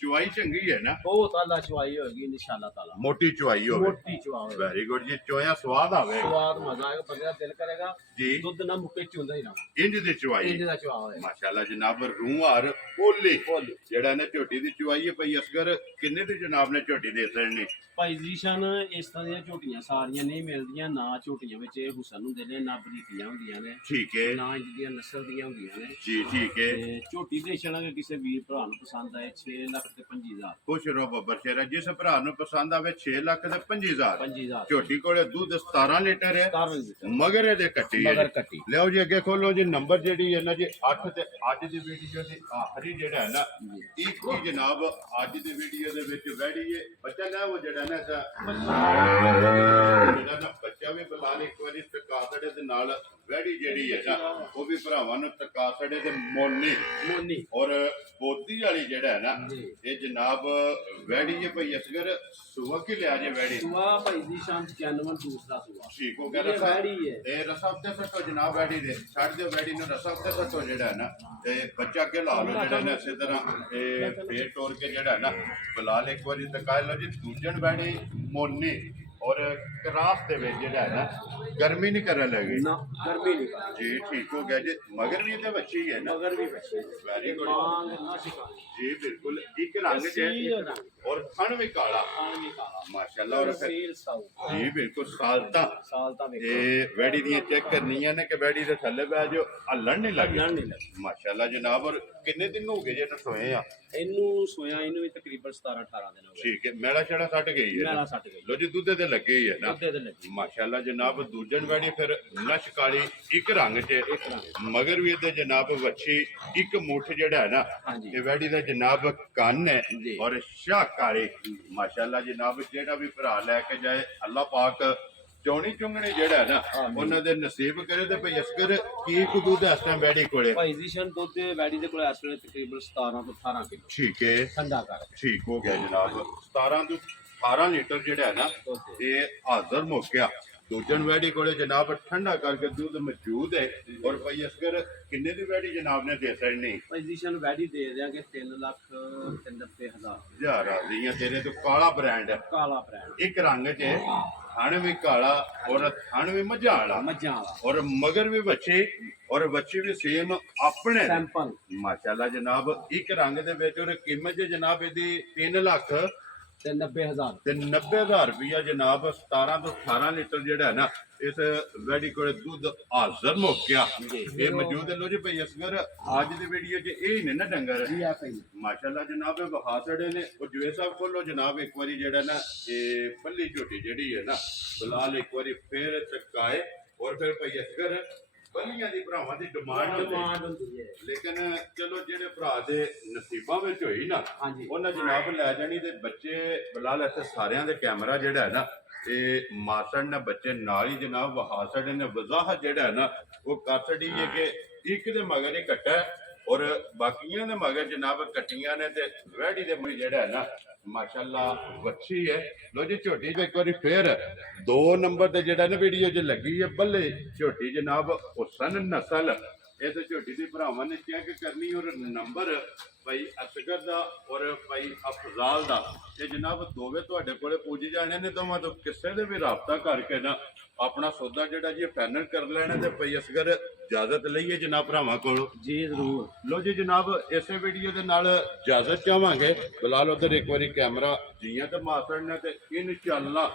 ਚੁਆਈ ਚੰਗੀ ਹੈ ਨਾ ਬਹੁਤ ਆਲਾ ਚਵਾਈ ਹੋਏਗੀ ਇਨਸ਼ਾਅੱਲਾ ਤਾਲਾ ਮੋਟੀ ਚੁਆਈ ਹੋਵੇ। ਮੋਟੀ ਚਵਾ ਹੋਵੇ ਵੈਰੀ ਗੁੱਡ ਜੀ। ਚੋਇਆ ਸਵਾਦ ਆਵੇ ਸਵਾਦ ਮਜ਼ਾ ਆਏਗਾ ਬੰਦੇ ਦਾ ਦਿਲ ਕਰੇਗਾ ਜੀ ਦੁੱਧ ਨਾ ਮੁੱਕੇ ਚੁੰਦਾ ਹੀ ਨਾ ਇੰਜ ਦੀ ਚੁਆਈ ਇੰਜ ਦਾ ਚਵਾ ਹੋਏ ਮਾਸ਼ਾਅੱਲਾ ਜਨਾਬ। ਰੂਹਾਰ ਓਲੀ ਬੋਲੀ ਜਿਹੜਾ ਨੇ ਝੋਟੀ ਦੀ ਚੁਆਈ ਹੈ ਪਈ ਅਸਗਰ ਕਿੰਨੇ ਦੀ ਜਨਾਬ ਨੇ ਝੋਟੀ ਦੇ ਦੇਣੀ ਪੋਜੀਸ਼ਨ ਇਸ ਤਰ੍ਹਾਂ ਦੀਆਂ ਝੋਟੀਆਂ ਸਾਰੀਆਂ ਨਹੀਂ ਮਿਲਦੀਆਂ ਨਾ ਝੋਟੀਆਂ ਵਿੱਚ ਇਹ ਹੁਸਨ ਹੁੰਦੇ ਨੇ ਨਾ ਬਰੀਕੀਆਂ ਹੁੰਦੀਆਂ ਨੇ ਠੀਕ ਹੈ ਨਾ ਇੰਜ ਦੀਆਂ ਨਸਲ ਦੀਆਂ ਹੁੰਦੀਆਂ ਨੇ ਜੀ ਠੀਕ ਹੈ। ਤੇ ਝੋਟੀ ਦੇ ਛਣਾਂਗੇ ਕਿਸੇ ਵੀਰ ਭਰਾ ਨੂੰ ਪਸੰਦ ਆਏ 6 ਲੱਖ ਤੇ 25,000 ਖੁਸ਼ ਰਹੋ ਬੱਬਰ ਸ਼ੇਰਾ। ਜਿਸ ਭਰਾ ਨੂੰ ਪਸੰਦ ਆਵੇ 6 ਲੱਖ ਤੇ 25,000 25,000 ਝੋਟੀ ਕੋਲੇ ਦੁੱਧ 17 ਲੀਟਰ ਹੈ 17 ਲੀਟਰ ਮਗਰ ਇਹਦੇ ਕੱਟੀ ਹੈ ਮਗਰ ਕੱਟੀ ਲਿਓ ਜੀ ਅੱਗੇ ਖੋਲੋ ਜੀ ਨੰਬਰ ਜਿਹੜੀ ਹੈ ਨਾ ਜੀ 8 ਤੇ ਅੱਜ ਦੀ ਵੀਡੀਓ ਦੀ ਆਖਰੀ ਜਿਹੜਾ ਹੈ ਨਾ ਇੱਕ ਹੀ ਜਨਾਬ ਅੱਜ ਦੀ ਵੀਡੀਓ ਦੇ ਵਿੱਚ ਵੈੜੀ ਹੈ ਬੱਚਾ ਨਾ ਉਹ ਜਿਹੜਾ ਨਾ ਇਹਦਾ ਜਿਹੜਾ ਨਾ ਬੱਚਾ ਵੀ ਬੁਲਾ ਲੈ ਇੱਕ ਵਾਰੀ ਤਕਾਸੜੇ ਦੇ ਨਾਲ ਵੈੜੀ ਜਿਹੜੀ ਹੈ ਨਾ ਉਹ ਵੀ ਭਰਾਵਾਂ ਨੂੰ ਤਕਾਸੜੇ ਦੇ ਮੋਨੀ ਮੋਨੀ ਔਰ ਬੋਦੀ ਵਾਲੀ ਜਿਹੜਾ ਹੈ ਨਾ ਜੀ ਇਹ ਜਨਾਬ ਵੈੜੀ ਹੈ ਭਈ ਅਸਗਰ ਸੁਆ ਕੀ ਲਿਆ ਜੇ ਵੈੜੀ ਸੁਆ ਭਾਈ ਦੀ ਸ਼ਾਨ 91 ਦੂਸਰਾ ਸੁਆ ਠੀਕ ਹੋ ਗਿਆ ਇਹ ਵੈੜੀ ਹੈ ਤੇ ਰਸਬ ਤੇ ਸੱਟੋ ਜਨਾਬ ਵੈੜੀ ਦੇ ਛੱਡ ਦਿਓ ਵੈੜੀ ਨੂੰ ਰਸਬ ਤੇ ਸੱਟੋ ਜਿਹੜਾ ਹੈ ਨਾ ਤੇ ਬੱਚਾ ਕੇ ਲਾ ਲਓ ਜਿਹੜਾ ਨੇ ਇਸੇ ਤਰ੍ਹਾਂ ਇਹ ਫੇਰ ਤੋੜ ਕੇ ਜਿਹੜਾ ਹੈ ਨਾ ਬਲਾਲ ਇੱਕ ਵਾਰੀ ਤਕਾਇ ਲਓ ਜੀ ਦੂਜਣ ਵੈੜੀ ਮੋਨੀ ਔਰ ਕਰਾਫ ਦੇ ਵਿੱਚ ਜਿਹੜਾ ਹੈ ਨਾ ਗਰਮੀ ਨਹੀਂ ਕਰਨ ਲੱਗੀ ਨਾ ਗਰਮੀ ਨਹੀਂ ਕਰਦੀ ਜੀ ਠੀਕ ਹੋ ਗਿਆ ਜੀ ਮਗਰ ਵੀ ਤੇ ਬੱਚੀ ਹੀ ਹੈ ਨਾ ਮਗਰ ਵੀ ਬੱਚੇ ਵੈਰੀ ਗੁੱਡ ਮਾਂ ਨਾ ਸਿਖਾਈ ਜੀ ਬਿਲਕੁਲ ਇੱਕ ਰੰਗ ਚ ਔਰ ਥਣ ਵੀ ਕਾਲਾ ਖਾਣ ਵੀ ਕਾਲਾ ਮਾਸ਼ਾਅੱਲਾ ਔਰ ਫਿਰ ਸੀਲ ਸਾਊ ਜੀ ਬਿਲਕੁਲ ਸਾਲਤਾ ਸਾਲ ਤਾਂ ਵੇਖੋ ਇਹ ਵੈੜੀ ਦੀਆਂ ਚੈੱਕ ਕਰਨੀਆਂ ਨੇ ਕਿ ਵੈੜੀ ਦੇ ਥੱਲੇ ਬਹਿ ਜਾਓ ਹੱਲਣ ਨਹੀਂ ਲੱਗੀ ਲੜਨ ਨਹੀਂ ਲੱਗੀ ਮਾਸ਼ਾਅੱਲਾ ਜਨਾਬ। ਔਰ ਕਿੰਨੇ ਦਿਨ ਹੋ ਗਏ ਜੇ ਨਾ ਸੋਏ ਆ ਇਹਨੂੰ ਸੋਇਆ ਇਹਨੂੰ ਵੀ ਤਕਰੀਬਨ 17 18 ਦਿਨ ਹੋ ਗਏ ਠੀਕ ਹੈ ਮੈਲਾ ਛੜਾ ਸੱਟ ਗਈ ਹੈ ਮੇਰਾ ਸੱਟ ਗਈ ਲੋ ਜੀ ਦੁੱਧ ਤੇ ਲੱਗੇ ਹੀ ਹੈ ਨਾ ਦੁੱਧੇ ਤੇ ਲੱਗੀ ਮਾਸ਼ਾਅੱਲਾ ਜਨਾਬ। ਦੂਜਣ ਵੈੜੀ ਫਿਰ ਨਸ਼ ਕਾਲੀ ਇੱਕ ਰੰਗ ਚ ਇੱਕ ਰੰਗ ਮਗਰ ਵੀ ਇਹਦੇ ਜਨਾਬ ਵੱਛੀ ਇੱਕ ਮੁੱਠ ਜਿਹੜਾ ਹੈ ਨਾ ਹਾਂਜੀ ਇਹ ਵੈੜੀ ਦਾ ਜਨਾਬ ਕੰਨ ਹੈ ਜੀ। ਔਰ ਸ਼ਾਹ ਕਾਲੀ ਮਾਸ਼ਾਅੱਲਾ ਜਨਾਬ। ਜਿਹੜਾ ਵੀ ਭਰਾ ਲੈ ਕੇ ਜਾਏ ਅੱਲਾਹ ਪਾਕ ਚੌਣੀ ਚੁੰਗਣੀ ਜਿਹੜਾ ਹੈ ਨਾ ਉਹਨਾਂ ਦੇ ਨਸੀਬ ਕਰੇ ਤੇ ਭਈ ਅਸਕਰ ਕੀ ਕੁ ਦੁੱਧ ਇਸ ਟਾਈਮ ਵੈੜੀ ਕੋਲੇ ਪੋਜੀਸ਼ਨ ਦੁੱਧ ਵੈੜੀ ਦੇ ਕੋਲ ਇਸ ਵੇਲੇ ਤਕਰੀਬਨ 17 ਤੋਂ 18 ਕਿਲੋ ਠੀਕ ਹੈ ਠੰਡਾ ਕਰ ਠੀਕ ਹੋ ਗਿਆ ਜਨਾਬ। 17 ਤੋਂ 18 ਲੀਟਰ ਜਿਹੜਾ ਹੈ ਨਾ ਇਹ ਹਾਜ਼ਰ ਮੁੱਕਿਆ ਦੂਜਣ ਵੈੜੀ ਕੋਲੇ ਜਨਾਬ ਠੰਡਾ ਕਰਕੇ ਦੁੱਧ ਮੌਜੂਦ ਹੈ। ਔਰ ਭਈ ਅਸਕਰ ਕਿੰਨੇ ਦੀ ਵੈੜੀ ਜਨਾਬ ਨੇ ਦੇ ਸਕਣੀ ਪੋਜੀਸ਼ਨ ਵੈੜੀ ਦੇ ਦਿਆਂਗੇ 3,90,000 ਹਜ਼ਾਰ ਆਦੀਆਂ ਤੇਰੇ ਤੋਂ ਕਾਲਾ ਬ੍ਰਾਂਡ ਹੈ ਕਾਲਾ ਬ੍ਰਾਂਡ ਇੱਕ ਰੰਗ ਚ ਥਣ ਵੀ ਕਾਲਾ ਔਰ ਥਣ ਵੀ ਮੱਝਾਂ ਵਾਲਾ ਮੱਝਾਂ ਵਾਲਾ ਔਰ ਮਗਰ ਵੀ ਬੱਚੇ ਔਰ ਬੱਚੇ ਵੀ ਸੇਮ ਆਪਣੇ ਸੈਂਪਲ ਮਾਸ਼ਾਅੱਲਾ ਜਨਾਬ। ਇੱਕ ਰੰਗ ਦੇ ਵਿੱਚ ਔਰ ਕੀਮਤ ਜੇ ਜਨਾਬ ਇਹਦੀ 3 ਲੱਖ ਤੇ 90,000 ਤੇ 90,000 ਰੁਪਇਆ ਜਨਾਬ। 17 ਤੋਂ 18 ਲੀਟਰ ਜਿਹੜਾ ਹੈ ਨਾ ਇਸ ਵੈੜੀ ਕੋਲੇ ਦੁੱਧ ਹਾਜ਼ਰ ਮੁੱਕਿਆ ਇਹ ਮੌਜੂਦ ਹੈ। ਲੋ ਜੀ ਭਈ ਅਸਗਰ ਅੱਜ ਦੀ ਵੀਡੀਓ 'ਚ ਇਹ ਨੇ ਨਾ ਡੰਗਰ ਜੀ ਆ ਪਈ ਮਾਸ਼ਾਅੱਲਾ ਜਨਾਬ। ਇਹ ਬਹਾਸੜੇ ਨੇ ਉਹ ਜੁਏ ਸਾਹਿਬ ਕੋਲੋਂ ਜਨਾਬ ਇੱਕ ਵਾਰੀ ਜਿਹੜਾ ਨਾ ਇਹ ਪੱਲੀ ਝੋਟੀ ਜਿਹੜੀ ਹੈ ਨਾ ਬਲਾਲ ਇੱਕ ਵਾਰੀ ਫੇਰ ਚਕਾਏ ਔਰ ਫਿਰ ਭਈ ਅਸਗਰ ਬੱਲੀਆਂ ਦੀ ਭਰਾਵਾਂ ਦੀ ਡਿਮਾਂਡ ਹੁੰਦੀ ਹੈ ਲੇਕਿਨ ਚਲੋ ਜਿਹੜੇ ਭਰਾ ਦੇ ਨਸੀਬਾਂ ਵਿੱਚ ਹੋਈ ਨਾ ਹਾਂਜੀ ਉਹਨਾਂ ਜਨਾਬ ਲੈ ਜਾਣੀ ਤੇ ਬੱਚੇ ਬਲਾਲ ਇੱਥੇ ਸਾਰਿਆਂ ਦੇ ਕੈਮਰਾ ਜਿਹੜਾ ਹੈ ਨਾ ਇਹ ਮਾਸੜ ਨੇ ਬੱਚੇ ਨਾਲ ਹੀ ਜਨਾਬ ਵਹਾਸੜ ਨੇ ਵਜ਼ਾਹਤ ਜਿਹੜਾ ਹੈ ਨਾ ਉਹ ਕਰ ਛੱਡੀ ਹੈ ਕਿ ਇੱਕ ਦੇ ਮਗਰ ਹੀ ਕੱਟਾ ਔਰ ਬਾਕੀਆਂ ਦੇ ਮਗਰ ਜਨਾਬ ਕੱਟੀਆਂ ਨੇ ਤੇ ਵੈੜੀ ਦੇ ਮੂੰਹ ਜਿਹੜਾ ਹੈ ਨਾ ਮਾਸ਼ਾਅੱਲਾ ਵੱਛੀ ਹੈ। ਲੋ ਜੀ ਝੋਟੀ ਤੇ ਇੱਕ ਵਾਰੀ ਫੇਰ 2 ਨੰਬਰ ਤੇ ਜਿਹੜਾ ਨਾ ਵੀਡੀਓ 'ਚ ਲੱਗੀ ਹੈ ਬੱਲੇ ਝੋਟੀ ਜਨਾਬ ਹੁਸਨ ਨਸਲ। ਇਸ ਝੋਟੀ ਦੀ ਭਰਾਵਾਂ ਨੇ ਚੈੱਕ ਕਰਨੀ ਔਰ ਨੰਬਰ ਭਾਈ ਅਸਗਰ ਦਾ ਔਰ ਭਾਈ ਅਫਜ਼ਾਲ ਦਾ ਇਹ ਜਨਾਬ ਦੋਵੇਂ ਤੁਹਾਡੇ ਕੋਲੇ ਪੁੱਜ ਜਾਣੇ ਨੇ। ਦੋਵਾਂ ਤੋਂ ਕਿਸੇ ਦੇ ਵੀ ਰਾਬਤਾ ਕਰਕੇ ਨਾ ਆਪਣਾ ਸੌਦਾ ਜਿਹੜਾ ਜੀ ਫਾਈਨਲ ਕਰ ਲੈਣਾ ਤੇ ਭਾਈ ਅਸਗਰ ਇਜਾਜ਼ਤ ਲਈਏ ਜਨਾਬ ਭਰਾਵਾਂ ਕੋਲੋਂ। ਜੀ ਜ਼ਰੂਰ। ਲੋ ਜੀ ਜਨਾਬ ਇਸੇ ਵੀਡੀਓ ਦੇ ਨਾਲ ਇਜਾਜ਼ਤ ਚਾਹਾਂਗੇ। ਫਿਲਹਾਲ ਉਧਰ ਇੱਕ ਵਾਰੀ ਕੈਮਰਾ ਜੀਆਂ ਤੇ ਮਾਸੜਨਾ ਤੇ ਇਨਸ਼ਾਅੱਲਾ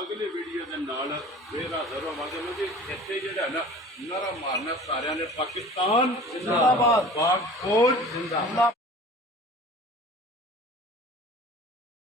ਅਗਲੀ ਵੀਡੀਓ ਦੇ ਨਾਲ ਫੇਰ ਹਾਜ਼ਰ ਹੋਵਾਂਗੇ। ਲੋ ਜੀ ਇੱਥੇ ਜਿਹੜਾ ਨਾ ਨਾਰਾ ਮਾਰਨਾ ਸਾਰਿਆਂ ਨੇ ਪਾਕਿਸਤਾਨ ਜ਼ਿੰਦਾਬਾਦ, ਪਾਕ ਫੌਜ ਜ਼ਿੰਦਾਬਾਦ।